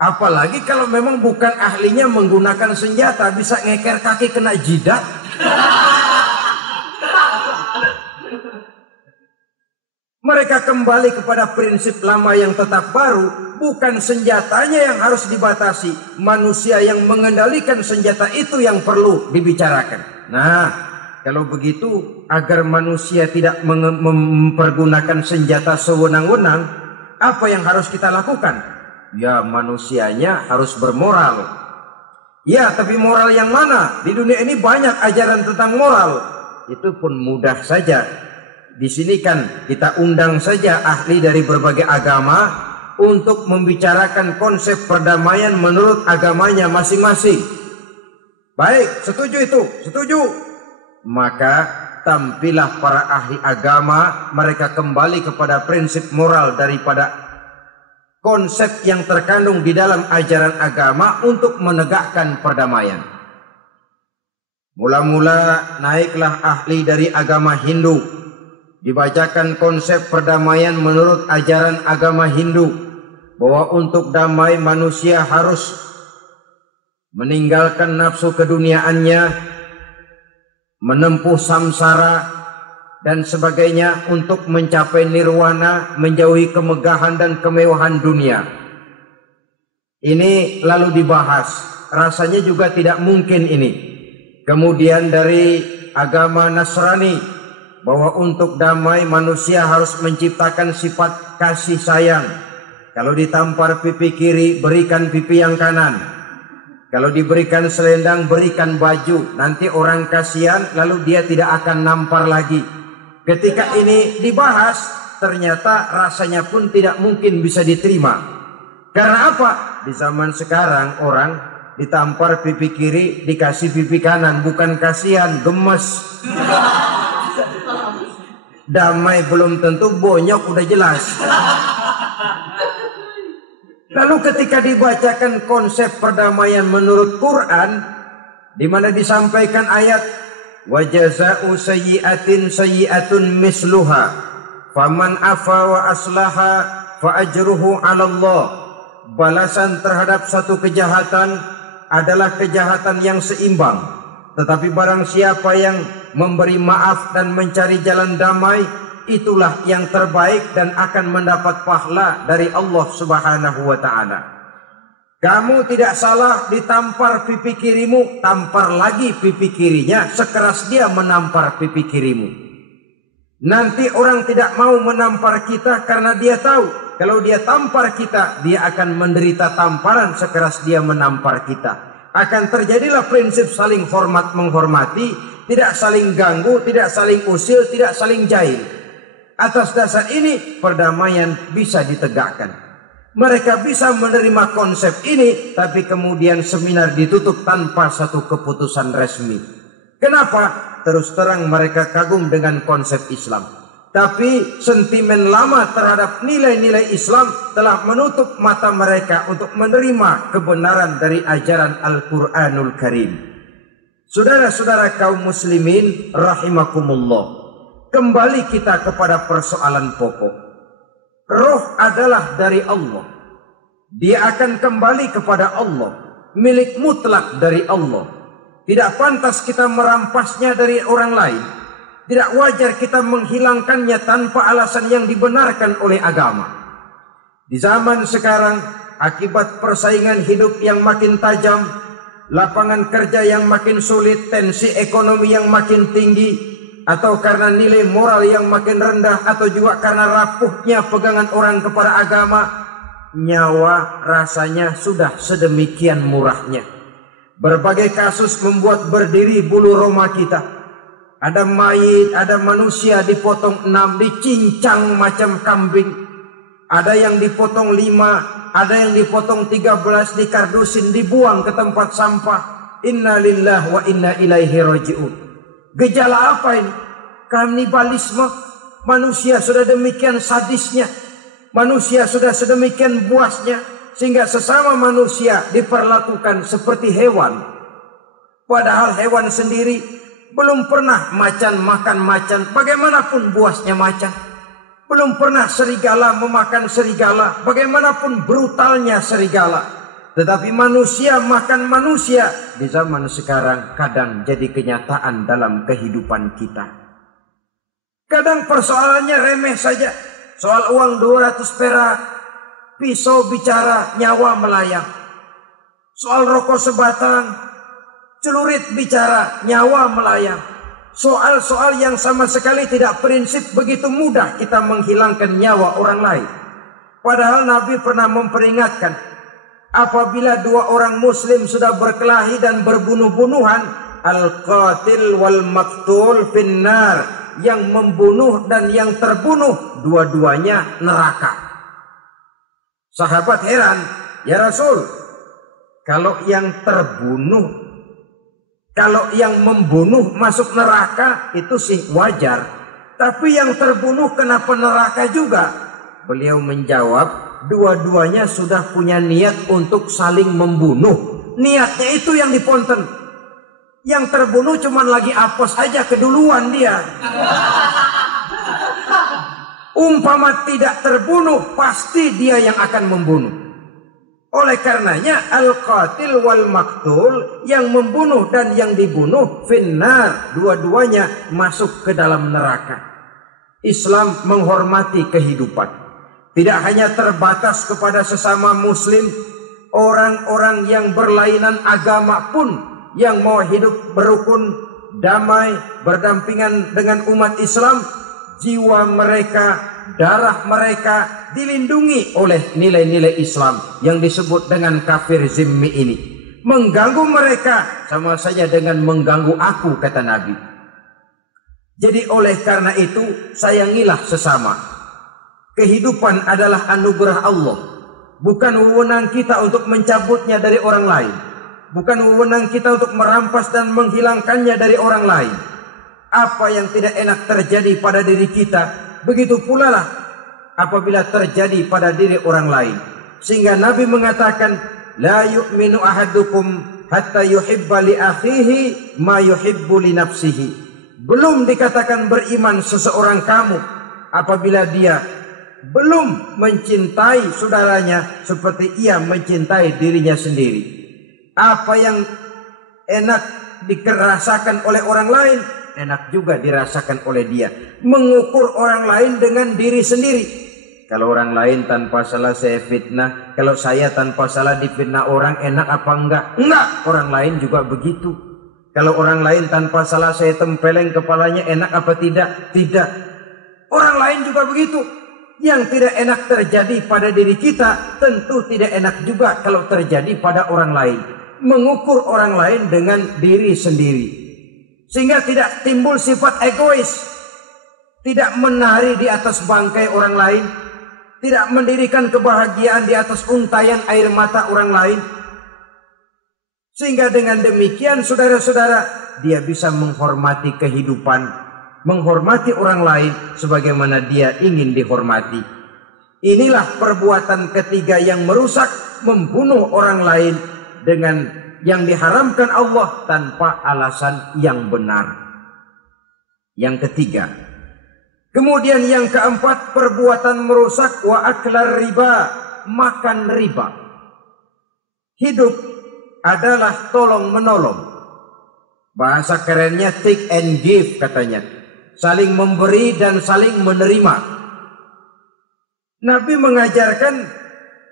Apalagi kalau memang bukan ahlinya menggunakan senjata, bisa ngeker kaki kena jidat. Mereka kembali kepada prinsip lama yang tetap baru. Bukan senjatanya yang harus dibatasi, manusia yang mengendalikan senjata itu yang perlu dibicarakan. Nah, kalau begitu, agar manusia tidak mempergunakan senjata sewenang-wenang, apa yang harus kita lakukan? Ya, manusianya harus bermoral. Ya, tapi moral yang mana? Di dunia ini banyak ajaran tentang moral. Itu pun mudah saja. Di sini kan kita undang saja ahli dari berbagai agama untuk membicarakan konsep perdamaian menurut agamanya masing-masing. Baik, setuju itu, setuju. Maka tampillah para ahli agama, mereka kembali kepada prinsip moral daripada konsep yang terkandung di dalam ajaran agama untuk menegakkan perdamaian. Mula-mula naiklah ahli dari agama Hindu. Dibacakan konsep perdamaian menurut ajaran agama Hindu, bahwa untuk damai manusia harus meninggalkan nafsu keduniaannya, menempuh samsara dan sebagainya untuk mencapai nirwana, menjauhi kemegahan dan kemewahan dunia. Ini lalu dibahas, rasanya juga tidak mungkin ini. Kemudian dari agama Nasrani, bahwa untuk damai manusia harus menciptakan sifat kasih sayang. Kalau ditampar pipi kiri, berikan pipi yang kanan. Kalau diberikan selendang, berikan baju. Nanti orang kasihan, lalu dia tidak akan nampar lagi. Ketika ini dibahas, ternyata rasanya pun tidak mungkin bisa diterima. Karena apa? Di zaman sekarang orang ditampar pipi kiri, dikasih pipi kanan. Bukan kasihan, gemes. Damai belum tentu, bonyok udah jelas. Lalu ketika dibacakan konsep perdamaian menurut Quran, di mana disampaikan ayat wa jazaa'u sayyi'atin sayyi'atun misluha faman afa wa aslaha fa ajruhu 'ala Allah. Balasan terhadap satu kejahatan adalah kejahatan yang seimbang. Tetapi barang siapa yang memberi maaf dan mencari jalan damai, itulah yang terbaik dan akan mendapat pahala dari Allah Subhanahu wa ta'ala. Kamu tidak salah ditampar pipi kirimu, tampar lagi pipi kirinya sekeras dia menampar pipi kirimu. Nanti orang tidak mau menampar kita karena dia tahu kalau dia tampar kita, dia akan menderita tamparan sekeras dia menampar kita. Akan terjadilah prinsip saling hormat menghormati, tidak saling ganggu, tidak saling usil, tidak saling jahil. Atas dasar ini perdamaian bisa ditegakkan. Mereka bisa menerima konsep ini, tapi kemudian seminar ditutup tanpa satu keputusan resmi. Kenapa? Terus terang mereka kagum dengan konsep Islam. Tapi sentimen lama terhadap nilai-nilai Islam telah menutup mata mereka untuk menerima kebenaran dari ajaran Al-Quranul Karim. Saudara-saudara kaum muslimin rahimakumullah. Kembali kita kepada persoalan pokok. Roh adalah dari Allah. Dia akan kembali kepada Allah. Milik mutlak dari Allah. Tidak pantas kita merampasnya dari orang lain. Tidak wajar kita menghilangkannya tanpa alasan yang dibenarkan oleh agama. Di zaman sekarang, akibat persaingan hidup yang makin tajam, lapangan kerja yang makin sulit, tensi ekonomi yang makin tinggi, atau karena nilai moral yang makin rendah, atau juga karena rapuhnya pegangan orang kepada agama, nyawa rasanya sudah sedemikian murahnya. Berbagai kasus membuat berdiri bulu roma kita. Ada mayit, ada manusia dipotong 6, dicincang macam kambing. Ada yang dipotong 5, ada yang dipotong 13, dikardusin, dibuang ke tempat sampah. Inna lillahi wa inna ilaihi raji'un. Gejala apa ini? Kanibalisme. Manusia sudah demikian sadisnya. Manusia sudah sedemikian buasnya. Sehingga sesama manusia diperlakukan seperti hewan. Padahal hewan sendiri belum pernah macan makan macan. Bagaimanapun buasnya macan. Belum pernah serigala memakan serigala. Bagaimanapun brutalnya serigala. Tetapi manusia makan manusia di zaman sekarang kadang jadi kenyataan dalam kehidupan kita. Kadang persoalannya remeh saja. Soal uang 200 perak, pisau bicara, nyawa melayang. Soal rokok sebatang, celurit bicara, nyawa melayang. Soal-soal yang sama sekali tidak prinsip, begitu mudah kita menghilangkan nyawa orang lain. Padahal Nabi pernah memperingatkan, apabila dua orang muslim sudah berkelahi dan berbunuh-bunuhan, al-qatil wal maktul finnar, yang membunuh dan yang terbunuh dua-duanya neraka. Sahabat heran, ya Rasul, kalau yang membunuh masuk neraka itu sih wajar, tapi yang terbunuh kenapa neraka juga? Beliau menjawab, dua-duanya sudah punya niat untuk saling membunuh. Niatnya itu yang diponten. Yang terbunuh cuma lagi apes aja, keduluan dia. Umpama tidak terbunuh, pasti dia yang akan membunuh. Oleh karenanya, al-qatil wal maktul, yang membunuh dan yang dibunuh, finnar, dua-duanya masuk ke dalam neraka. Islam menghormati kehidupan. Tidak hanya terbatas kepada sesama muslim, orang-orang yang berlainan agama pun yang mau hidup berukun, damai, berdampingan dengan umat Islam, jiwa mereka, darah mereka dilindungi oleh nilai-nilai Islam yang disebut dengan kafir zimmi ini. Mengganggu mereka sama saja dengan mengganggu aku, kata Nabi. Jadi oleh karena itu, sayangilah sesama. Kehidupan adalah anugerah Allah. Bukan wewenang kita untuk mencabutnya dari orang lain. Bukan wewenang kita untuk merampas dan menghilangkannya dari orang lain. Apa yang tidak enak terjadi pada diri kita, begitu pula lah apabila terjadi pada diri orang lain. Sehingga Nabi mengatakan, la yu'minu ahadukum hatta yuhibba li akhihi ma yuhibbu li nafsihi. Belum dikatakan beriman seseorang kamu apabila dia belum mencintai saudaranya seperti ia mencintai dirinya sendiri. Apa yang enak dirasakan oleh orang lain, enak juga dirasakan oleh dia. Mengukur orang lain dengan diri sendiri. Kalau orang lain tanpa salah saya fitnah, kalau saya tanpa salah difitnah orang, enak apa enggak? Enggak, orang lain juga begitu. Kalau orang lain tanpa salah saya tempeleng kepalanya, enak apa tidak? Tidak. Orang lain juga begitu. Yang tidak enak terjadi pada diri kita, tentu tidak enak juga kalau terjadi pada orang lain. Mengukur orang lain dengan diri sendiri, sehingga tidak timbul sifat egois, tidak menari di atas bangkai orang lain, tidak mendirikan kebahagiaan di atas untayan air mata orang lain. Sehingga dengan demikian saudara-saudara, dia bisa menghormati kehidupan, menghormati orang lain sebagaimana dia ingin dihormati. Inilah perbuatan ketiga yang merusak, membunuh orang lain dengan yang diharamkan Allah tanpa alasan yang benar. Yang ketiga. Kemudian yang keempat, perbuatan merusak wa aklar riba, makan riba. Hidup adalah tolong menolong. Bahasa kerennya take and give katanya. Saling memberi dan saling menerima. Nabi mengajarkan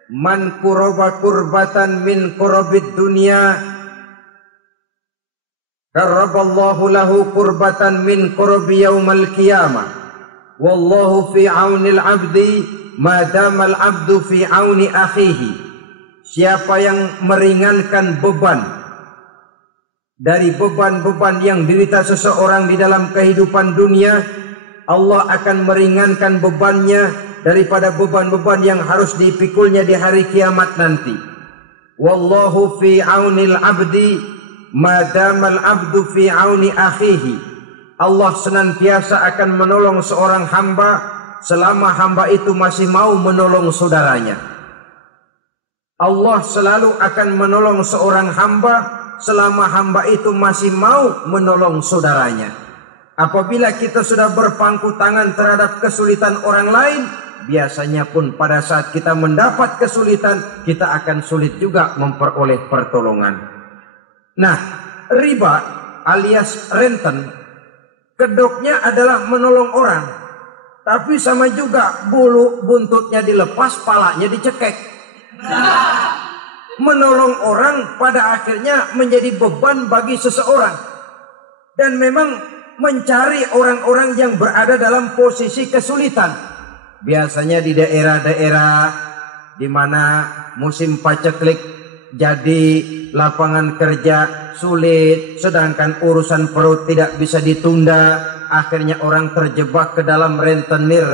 man kuraba kurbatan min kurabid dunia karaballahu lahu kurbatan min kurabi yaumal qiyamah wallahu fi aunil abdi madamal abdu fi auni akhihi. Siapa yang meringankan beban dari beban-beban yang diderita seseorang di dalam kehidupan dunia, Allah akan meringankan bebannya daripada beban-beban yang harus dipikulnya di hari kiamat nanti. Wallahu fi aunil abdi madamal abdu fi auni akhihi. Allah senantiasa akan menolong seorang hamba selama hamba itu masih mau menolong saudaranya. Allah selalu akan menolong seorang hamba selama hamba itu masih mau menolong saudaranya. Apabila kita sudah berpangku tangan terhadap kesulitan orang lain, biasanya pun pada saat kita mendapat kesulitan, kita akan sulit juga memperoleh pertolongan. Nah, riba alias renten, kedoknya adalah menolong orang. Tapi sama juga bulu buntutnya dilepas, palanya dicekek. Menolong orang pada akhirnya menjadi beban bagi seseorang. Dan memang mencari orang-orang yang berada dalam posisi kesulitan. Biasanya di daerah-daerah di mana musim paceklik jadi lapangan kerja sulit, sedangkan urusan perut tidak bisa ditunda, akhirnya orang terjebak ke dalam rentenir,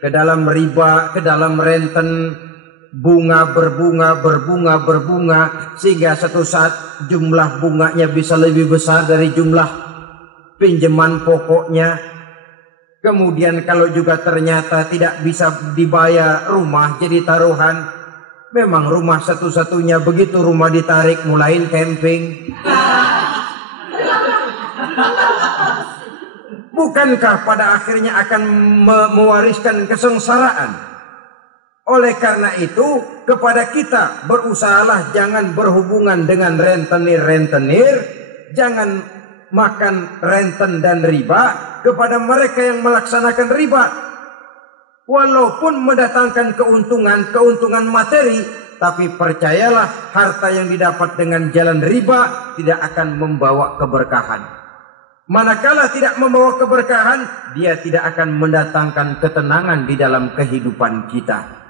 ke dalam riba, ke dalam renten, bunga berbunga, sehingga satu saat jumlah bunganya bisa lebih besar dari jumlah pinjaman pokoknya. Kemudian kalau juga ternyata tidak bisa dibayar, rumah jadi taruhan. Memang rumah satu-satunya, begitu rumah ditarik mulain camping. Bukankah pada akhirnya akan mewariskan kesengsaraan? Oleh karena itu, kepada kita berusahalah jangan berhubungan dengan rentenir, jangan makan renten dan riba kepada mereka yang melaksanakan riba. Walaupun mendatangkan keuntungan materi, tapi percayalah harta yang didapat dengan jalan riba tidak akan membawa keberkahan. Manakala tidak membawa keberkahan, dia tidak akan mendatangkan ketenangan di dalam kehidupan kita.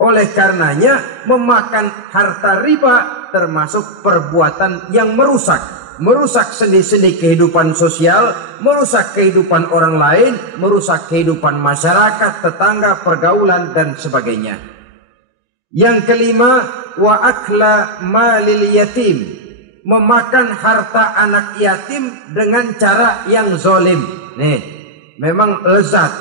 Oleh karenanya, memakan harta riba termasuk perbuatan yang merusak sendi-sendi kehidupan sosial, merusak kehidupan orang lain, merusak kehidupan masyarakat, tetangga, pergaulan, dan sebagainya. Yang kelima, wa akla malil yatim, memakan harta anak yatim dengan cara yang zolim. Nih, memang lezat.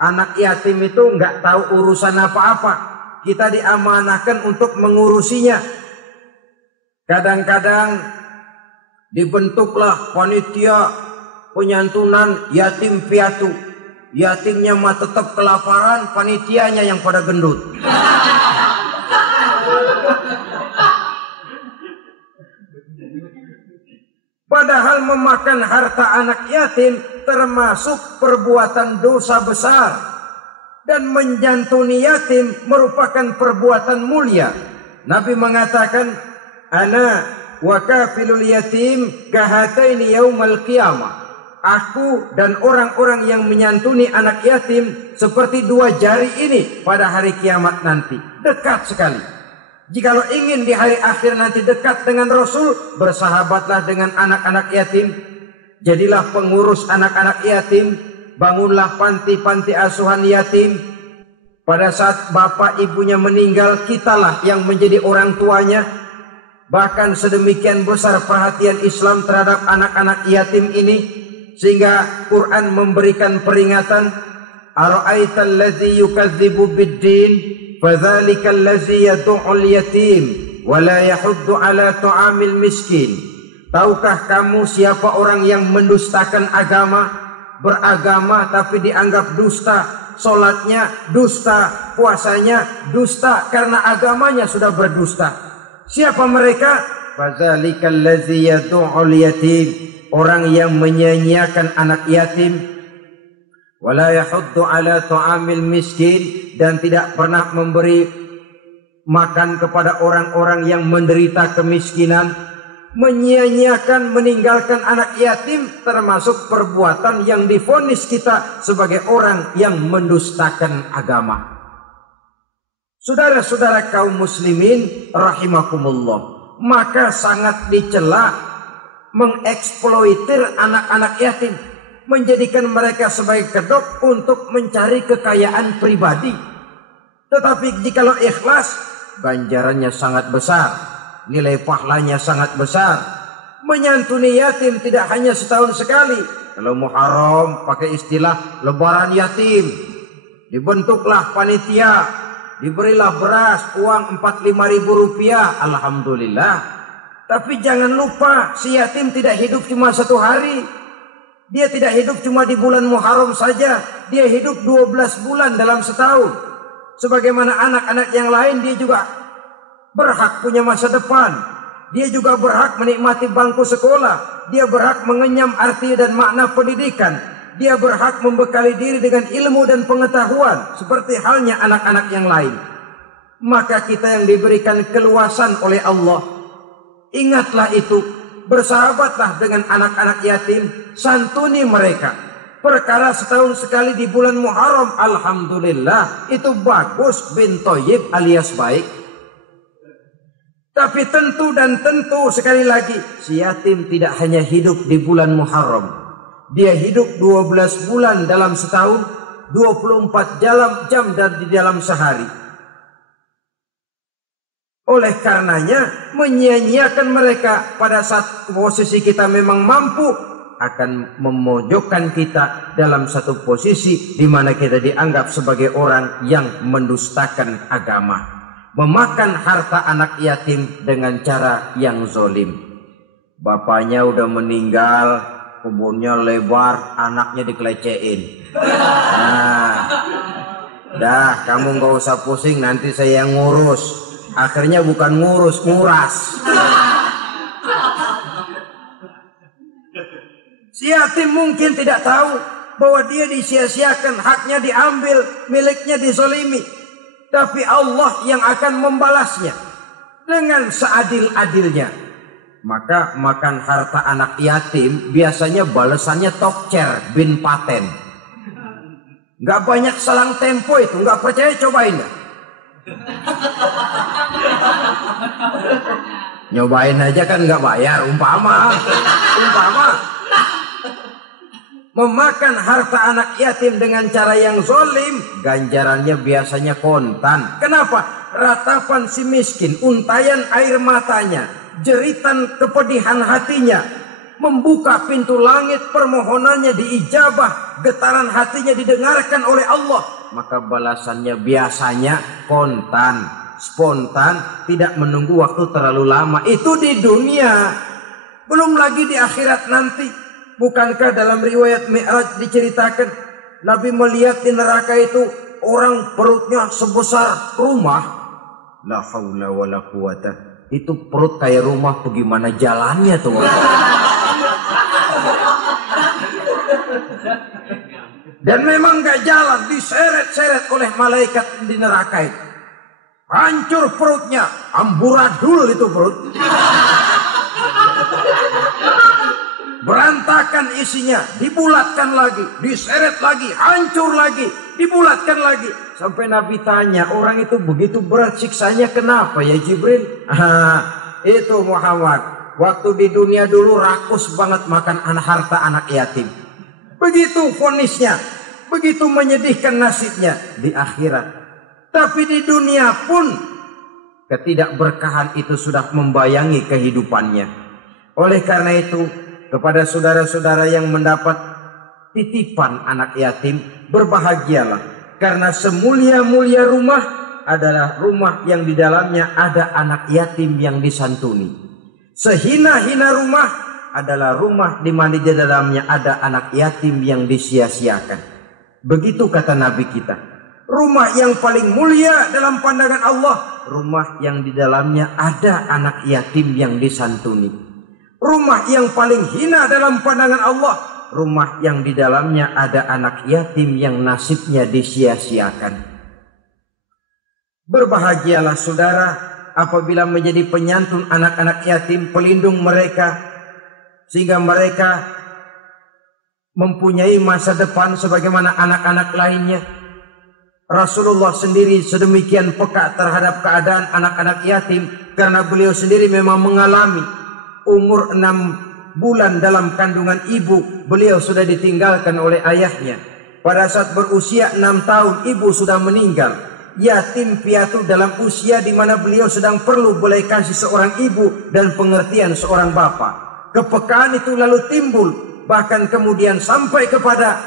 Anak yatim itu nggak tahu urusan apa-apa. Kita diamanahkan untuk mengurusinya. Kadang-kadang dibentuklah panitia penyantunan yatim piatu. Yatimnya mah tetap kelaparan, panitianya yang pada gendut. Padahal memakan harta anak yatim termasuk perbuatan dosa besar. Dan menjantuni yatim merupakan perbuatan mulia. Nabi mengatakan, ana wa kafilul yatim kahataini yaumal qiyamah. Aku dan orang-orang yang menyantuni anak yatim seperti dua jari ini pada hari kiamat nanti. Dekat sekali. Jikalau ingin di hari akhir nanti dekat dengan Rasul, bersahabatlah dengan anak-anak yatim. Jadilah pengurus anak-anak yatim. Bangunlah panti-panti asuhan yatim. Pada saat bapak ibunya meninggal, kitalah yang menjadi orang tuanya. Bahkan sedemikian besar perhatian Islam terhadap anak-anak yatim ini, sehingga Quran memberikan peringatan, ara'aital ladzi yukadzibu bid-din fadzalikal ladzi yad'ul yatim wa la yahuddu ala ta'amil miskin. Tahukah kamu siapa orang yang mendustakan agama, beragama tapi dianggap dusta, salatnya dusta, puasanya dusta karena agamanya sudah berdusta. Siapa mereka? Fadzalikal ladzi yad'ul yatim, orang yang menyia-nyiakan anak yatim, wala yahuddu ala ta'amil miskin, dan tidak pernah memberi makan kepada orang-orang yang menderita kemiskinan. Menyia-nyiakan, meninggalkan anak yatim termasuk perbuatan yang divonis kita sebagai orang yang mendustakan agama. Saudara-saudara kaum muslimin rahimakumullah, maka sangat dicela mengeksploitir anak-anak yatim, menjadikan mereka sebagai kedok untuk mencari kekayaan pribadi. Tetapi jikalau ikhlas, ganjarannya sangat besar, nilai pahalanya sangat besar. Menyantuni yatim tidak hanya setahun sekali. Kalau Muharram pakai istilah lebaran yatim, dibentuklah panitia, diberilah beras, uang 45.000 rupiah, alhamdulillah. Tapi jangan lupa, si yatim tidak hidup cuma satu hari. Dia tidak hidup cuma di bulan Muharram saja. Dia hidup 12 bulan dalam setahun. Sebagaimana anak-anak yang lain, dia juga berhak punya masa depan. Dia juga berhak menikmati bangku sekolah. Dia berhak mengenyam arti dan makna pendidikan. Dia berhak membekali diri dengan ilmu dan pengetahuan, seperti halnya anak-anak yang lain. Maka kita yang diberikan keluasan oleh Allah, ingatlah itu, bersahabatlah dengan anak-anak yatim, santuni mereka. Perkara setahun sekali di bulan Muharram, alhamdulillah, itu bagus, bin Thayyib alias baik. Tapi tentu dan tentu sekali lagi, si yatim tidak hanya hidup di bulan Muharram. Dia hidup 12 bulan dalam setahun, 24 jam di dalam sehari. Oleh karenanya, menyia-nyiakan mereka pada saat posisi kita memang mampu akan memojokkan kita dalam satu posisi di mana kita dianggap sebagai orang yang mendustakan agama, memakan harta anak yatim dengan cara yang zolim. Bapaknya udah meninggal, kuburnya lebar, anaknya dikelecehin. Nah, dah kamu nggak usah pusing, nanti saya yang ngurus. Akhirnya bukan ngurus, nguras. Si yatim mungkin tidak tahu bahwa dia disia-siakan, haknya diambil, miliknya dizolimi. Tapi Allah yang akan membalasnya dengan seadil-adilnya. Maka makan harta anak yatim biasanya balasannya tokcer bin paten. Gak banyak selang tempo itu, gak percaya cobain ya. Nyobain aja kan nggak bayar, umpama memakan harta anak yatim dengan cara yang zolim, ganjarannya biasanya kontan. Kenapa? Ratapan si miskin, untayan air matanya, jeritan kepedihan hatinya, membuka pintu langit, permohonannya diijabah, getaran hatinya didengarkan oleh Allah. Maka balasannya biasanya kontan, spontan, tidak menunggu waktu terlalu lama. Itu di dunia, belum lagi di akhirat nanti. Bukankah dalam riwayat Mi'raj diceritakan Nabi melihat di neraka itu orang perutnya sebesar rumah. La haula wala quwata. Itu perut kayak rumah, bagaimana jalannya tuh? Dan memang gak jalan, diseret-seret oleh malaikat di neraka itu. Hancur perutnya, amburadul itu perut. Berantakan isinya, dibulatkan lagi, diseret lagi, hancur lagi, dibulatkan lagi. Sampai Nabi tanya, orang itu begitu berat siksanya kenapa ya Jibril? Itu Muhammad, waktu di dunia dulu rakus banget makan harta anak yatim. Begitu vonisnya, begitu menyedihkan nasibnya di akhirat. Tapi di dunia pun ketidakberkahan itu sudah membayangi kehidupannya. Oleh karena itu, kepada saudara-saudara yang mendapat titipan anak yatim, berbahagialah. Karena semulia-mulia rumah adalah rumah yang di dalamnya ada anak yatim yang disantuni. Sehina-hina rumah adalah rumah di mana di dalamnya ada anak yatim yang disia-siakan. Begitu kata Nabi kita. Rumah yang paling mulia dalam pandangan Allah, rumah yang di dalamnya ada anak yatim yang disantuni. Rumah yang paling hina dalam pandangan Allah, rumah yang di dalamnya ada anak yatim yang nasibnya disia-siakan. Berbahagialah saudara apabila menjadi penyantun anak-anak yatim, pelindung mereka, sehingga mereka mempunyai masa depan sebagaimana anak-anak lainnya. Rasulullah sendiri sedemikian peka terhadap keadaan anak-anak yatim karena beliau sendiri memang mengalami umur 6 bulan dalam kandungan ibu, beliau sudah ditinggalkan oleh ayahnya. Pada saat berusia 6 tahun ibu sudah meninggal. Yatim piatu dalam usia di mana beliau sedang perlu belas kasih seorang ibu dan pengertian seorang bapa. Kepekaan itu lalu timbul, bahkan kemudian sampai kepada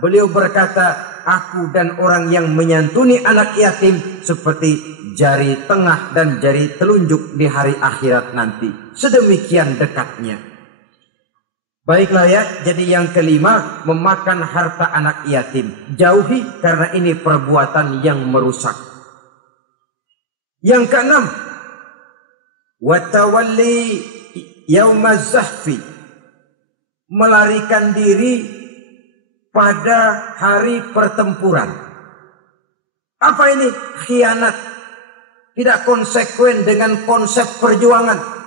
beliau berkata, aku dan orang yang menyantuni anak yatim seperti jari tengah dan jari telunjuk di hari akhirat nanti. Sedemikian dekatnya. Baiklah ya, jadi yang kelima, memakan harta anak yatim. Jauhi karena ini perbuatan yang merusak. Yang keenam, watawalli yaumaz zahfi. Melarikan diri pada hari pertempuran. Apa ini? Khianat. Tidak konsekuen dengan konsep perjuangan.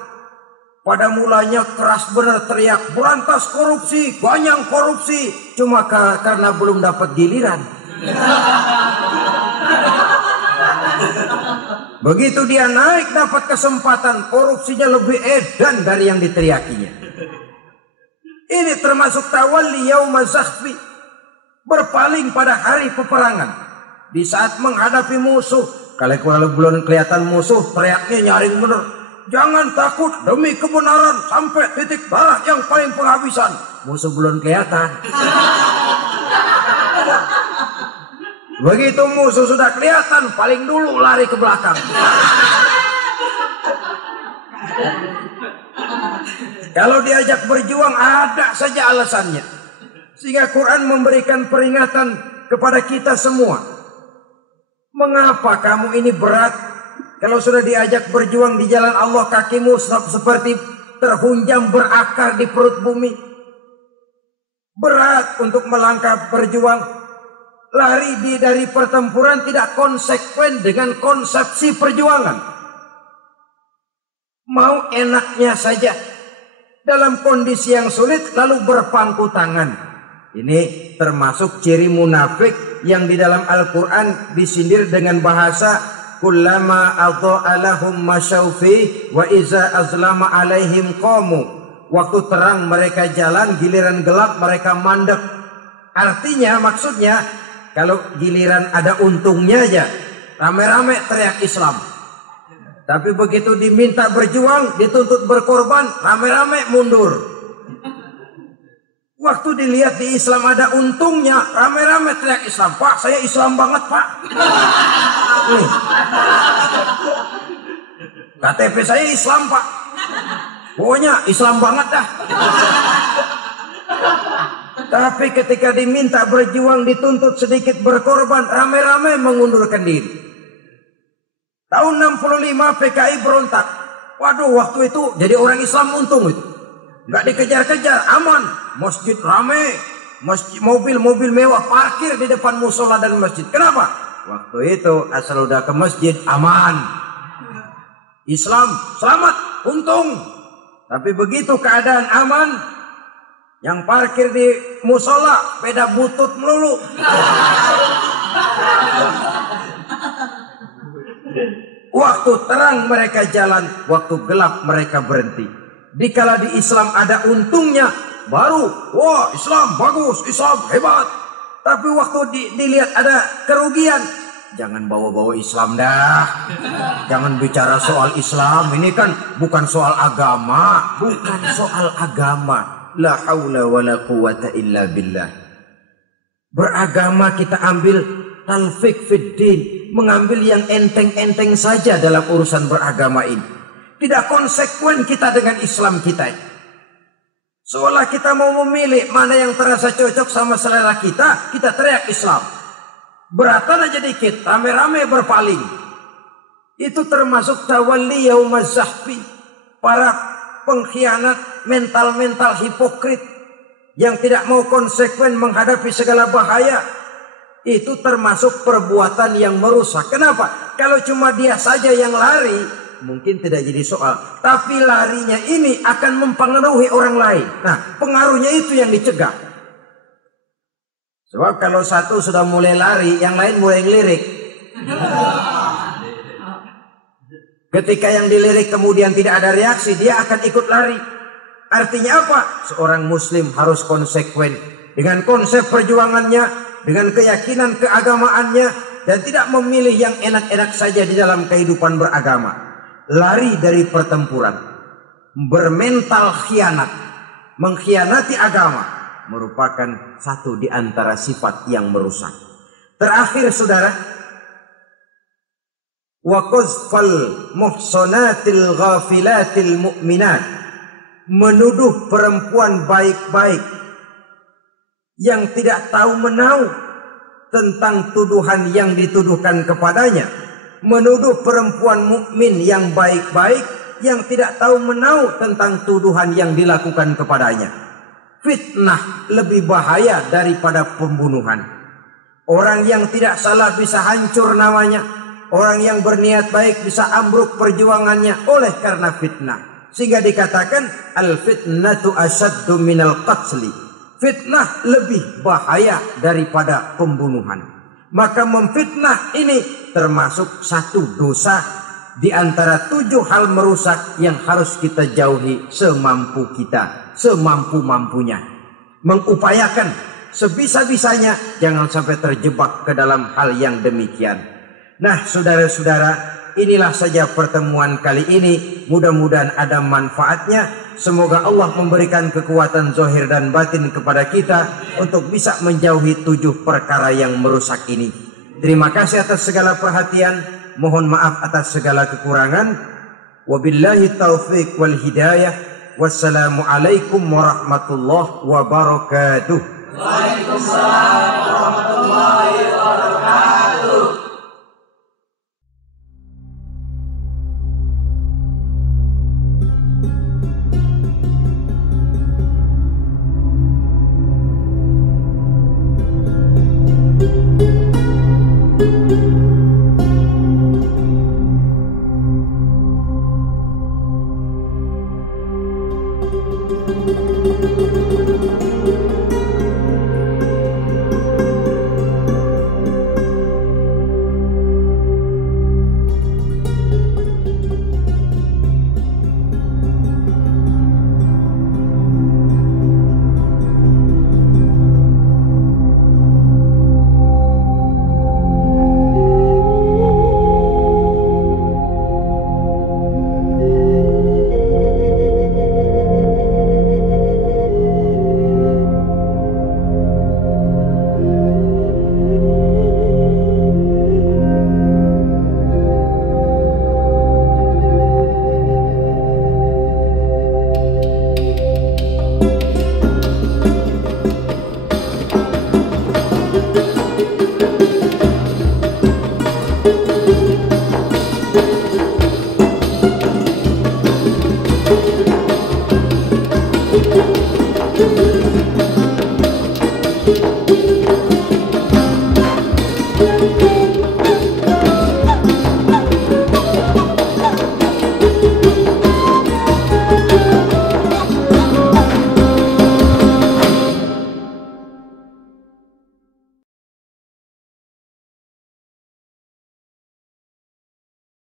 Pada mulanya keras benar teriak, berantas korupsi, banyak korupsi. Cuma karena belum dapat giliran. Begitu dia naik dapat kesempatan, korupsinya lebih edan dari yang diteriakinya. Ini termasuk tawalli yaumaz zahfi. Berpaling pada hari peperangan. Di saat menghadapi musuh. Kalau belum kelihatan musuh, teriaknya nyaring bener. Jangan takut demi kebenaran sampai titik darah yang paling penghabisan. Musuh belum kelihatan. Begitu musuh sudah kelihatan, paling dulu lari ke belakang. Kalau diajak berjuang ada saja alasannya. Sehingga Quran memberikan peringatan kepada kita semua. Mengapa kamu ini berat? Kalau sudah diajak berjuang di jalan Allah, kakimu seperti terhunjam berakar di perut bumi. Berat untuk melangkah berjuang. Lari dari pertempuran tidak konsekuen dengan konsepsi perjuangan. Mau enaknya saja. Dalam kondisi yang sulit lalu berpangku tangan. Ini termasuk ciri munafik yang di dalam Al-Quran disindir dengan bahasa kullama adha'a lahum masyaufi wa iza azlama alaihim qamu. Waktu terang mereka jalan, giliran gelap mereka mandek. Artinya maksudnya kalau giliran ada untungnya aja rame-rame teriak Islam. Tapi begitu diminta berjuang, dituntut berkorban, rame-rame mundur. Waktu dilihat di Islam ada untungnya, rame-rame teriak Islam. Pak, saya Islam banget, Pak. KTP saya Islam, Pak. Pokoknya Islam banget dah. Tapi ketika diminta berjuang, dituntut sedikit berkorban, rame-rame mengundurkan diri. Tahun 65 PKI berontak. Waduh, waktu itu jadi orang Islam untung itu. Nggak dikejar-kejar, aman. Masjid rame, mobil-mobil mewah parkir di depan musola dan masjid. Kenapa? Waktu itu asal udah ke masjid aman. Islam selamat, untung. Tapi begitu keadaan aman, yang parkir di musola beda butut melulu. Waktu terang mereka jalan, waktu gelap mereka berhenti. Dikala di Islam ada untungnya, baru wah Islam bagus, Islam hebat. Tapi waktu dilihat ada kerugian, jangan bawa-bawa Islam dah. Jangan bicara soal Islam, ini kan bukan soal agama. Bukan soal agama. La haula wa la quwata illa billah. Beragama kita ambil talfik fiddin, mengambil yang enteng-enteng saja dalam urusan beragama ini. Tidak konsekuen kita dengan Islam kita. Seolah kita mau memilih mana yang terasa cocok sama selera kita, kita teriak Islam. Beratan aja dikit, rame-rame berpaling. Itu termasuk tawalli yaumaz zahfi. Para pengkhianat, mental-mental hipokrit yang tidak mau konsekuen menghadapi segala bahaya. Itu termasuk perbuatan yang merusak. Kenapa? Kalau cuma dia saja yang lari, mungkin tidak jadi soal. Tapi larinya ini akan mempengaruhi orang lain. Nah, pengaruhnya itu yang dicegah. Sebab kalau satu sudah mulai lari, yang lain mulai ngelirik. Ketika yang dilirik kemudian tidak ada reaksi, dia akan ikut lari. Artinya apa? Seorang muslim harus konsekuen dengan konsep perjuangannya, dengan keyakinan keagamaannya, dan tidak memilih yang enak-enak saja di dalam kehidupan beragama. Lari dari pertempuran, bermental khianat, mengkhianati agama, merupakan satu di antara sifat yang merusak. Terakhir saudara, wa qazfal muhsanatil ghafilatil mu'minat, menuduh perempuan baik-baik yang tidak tahu menahu tentang tuduhan yang dituduhkan kepadanya, menuduh perempuan mukmin yang baik-baik yang tidak tahu menahu tentang tuduhan yang dilakukan kepadanya. Fitnah lebih bahaya daripada pembunuhan. Orang yang tidak salah bisa hancur namanya. Orang yang berniat baik bisa ambruk perjuangannya oleh karena fitnah. Sehingga dikatakan al-fitnatu asyaddu minal qatli. Fitnah lebih bahaya daripada pembunuhan. Maka memfitnah ini termasuk satu dosa di antara 7 hal merusak yang harus kita jauhi semampu kita, semampu-mampunya. Mengupayakan sebisa-bisanya jangan sampai terjebak ke dalam hal yang demikian. Nah, saudara-saudara, inilah saja pertemuan kali ini. Mudah-mudahan ada manfaatnya. Semoga Allah memberikan kekuatan zahir dan batin kepada kita untuk bisa menjauhi 7 perkara yang merusak ini. Terima kasih atas segala perhatian. Mohon maaf atas segala kekurangan. Wabillahi taufiq wal hidayah. Wassalamualaikum warahmatullahi wabarakatuh. Waalaikumsalam.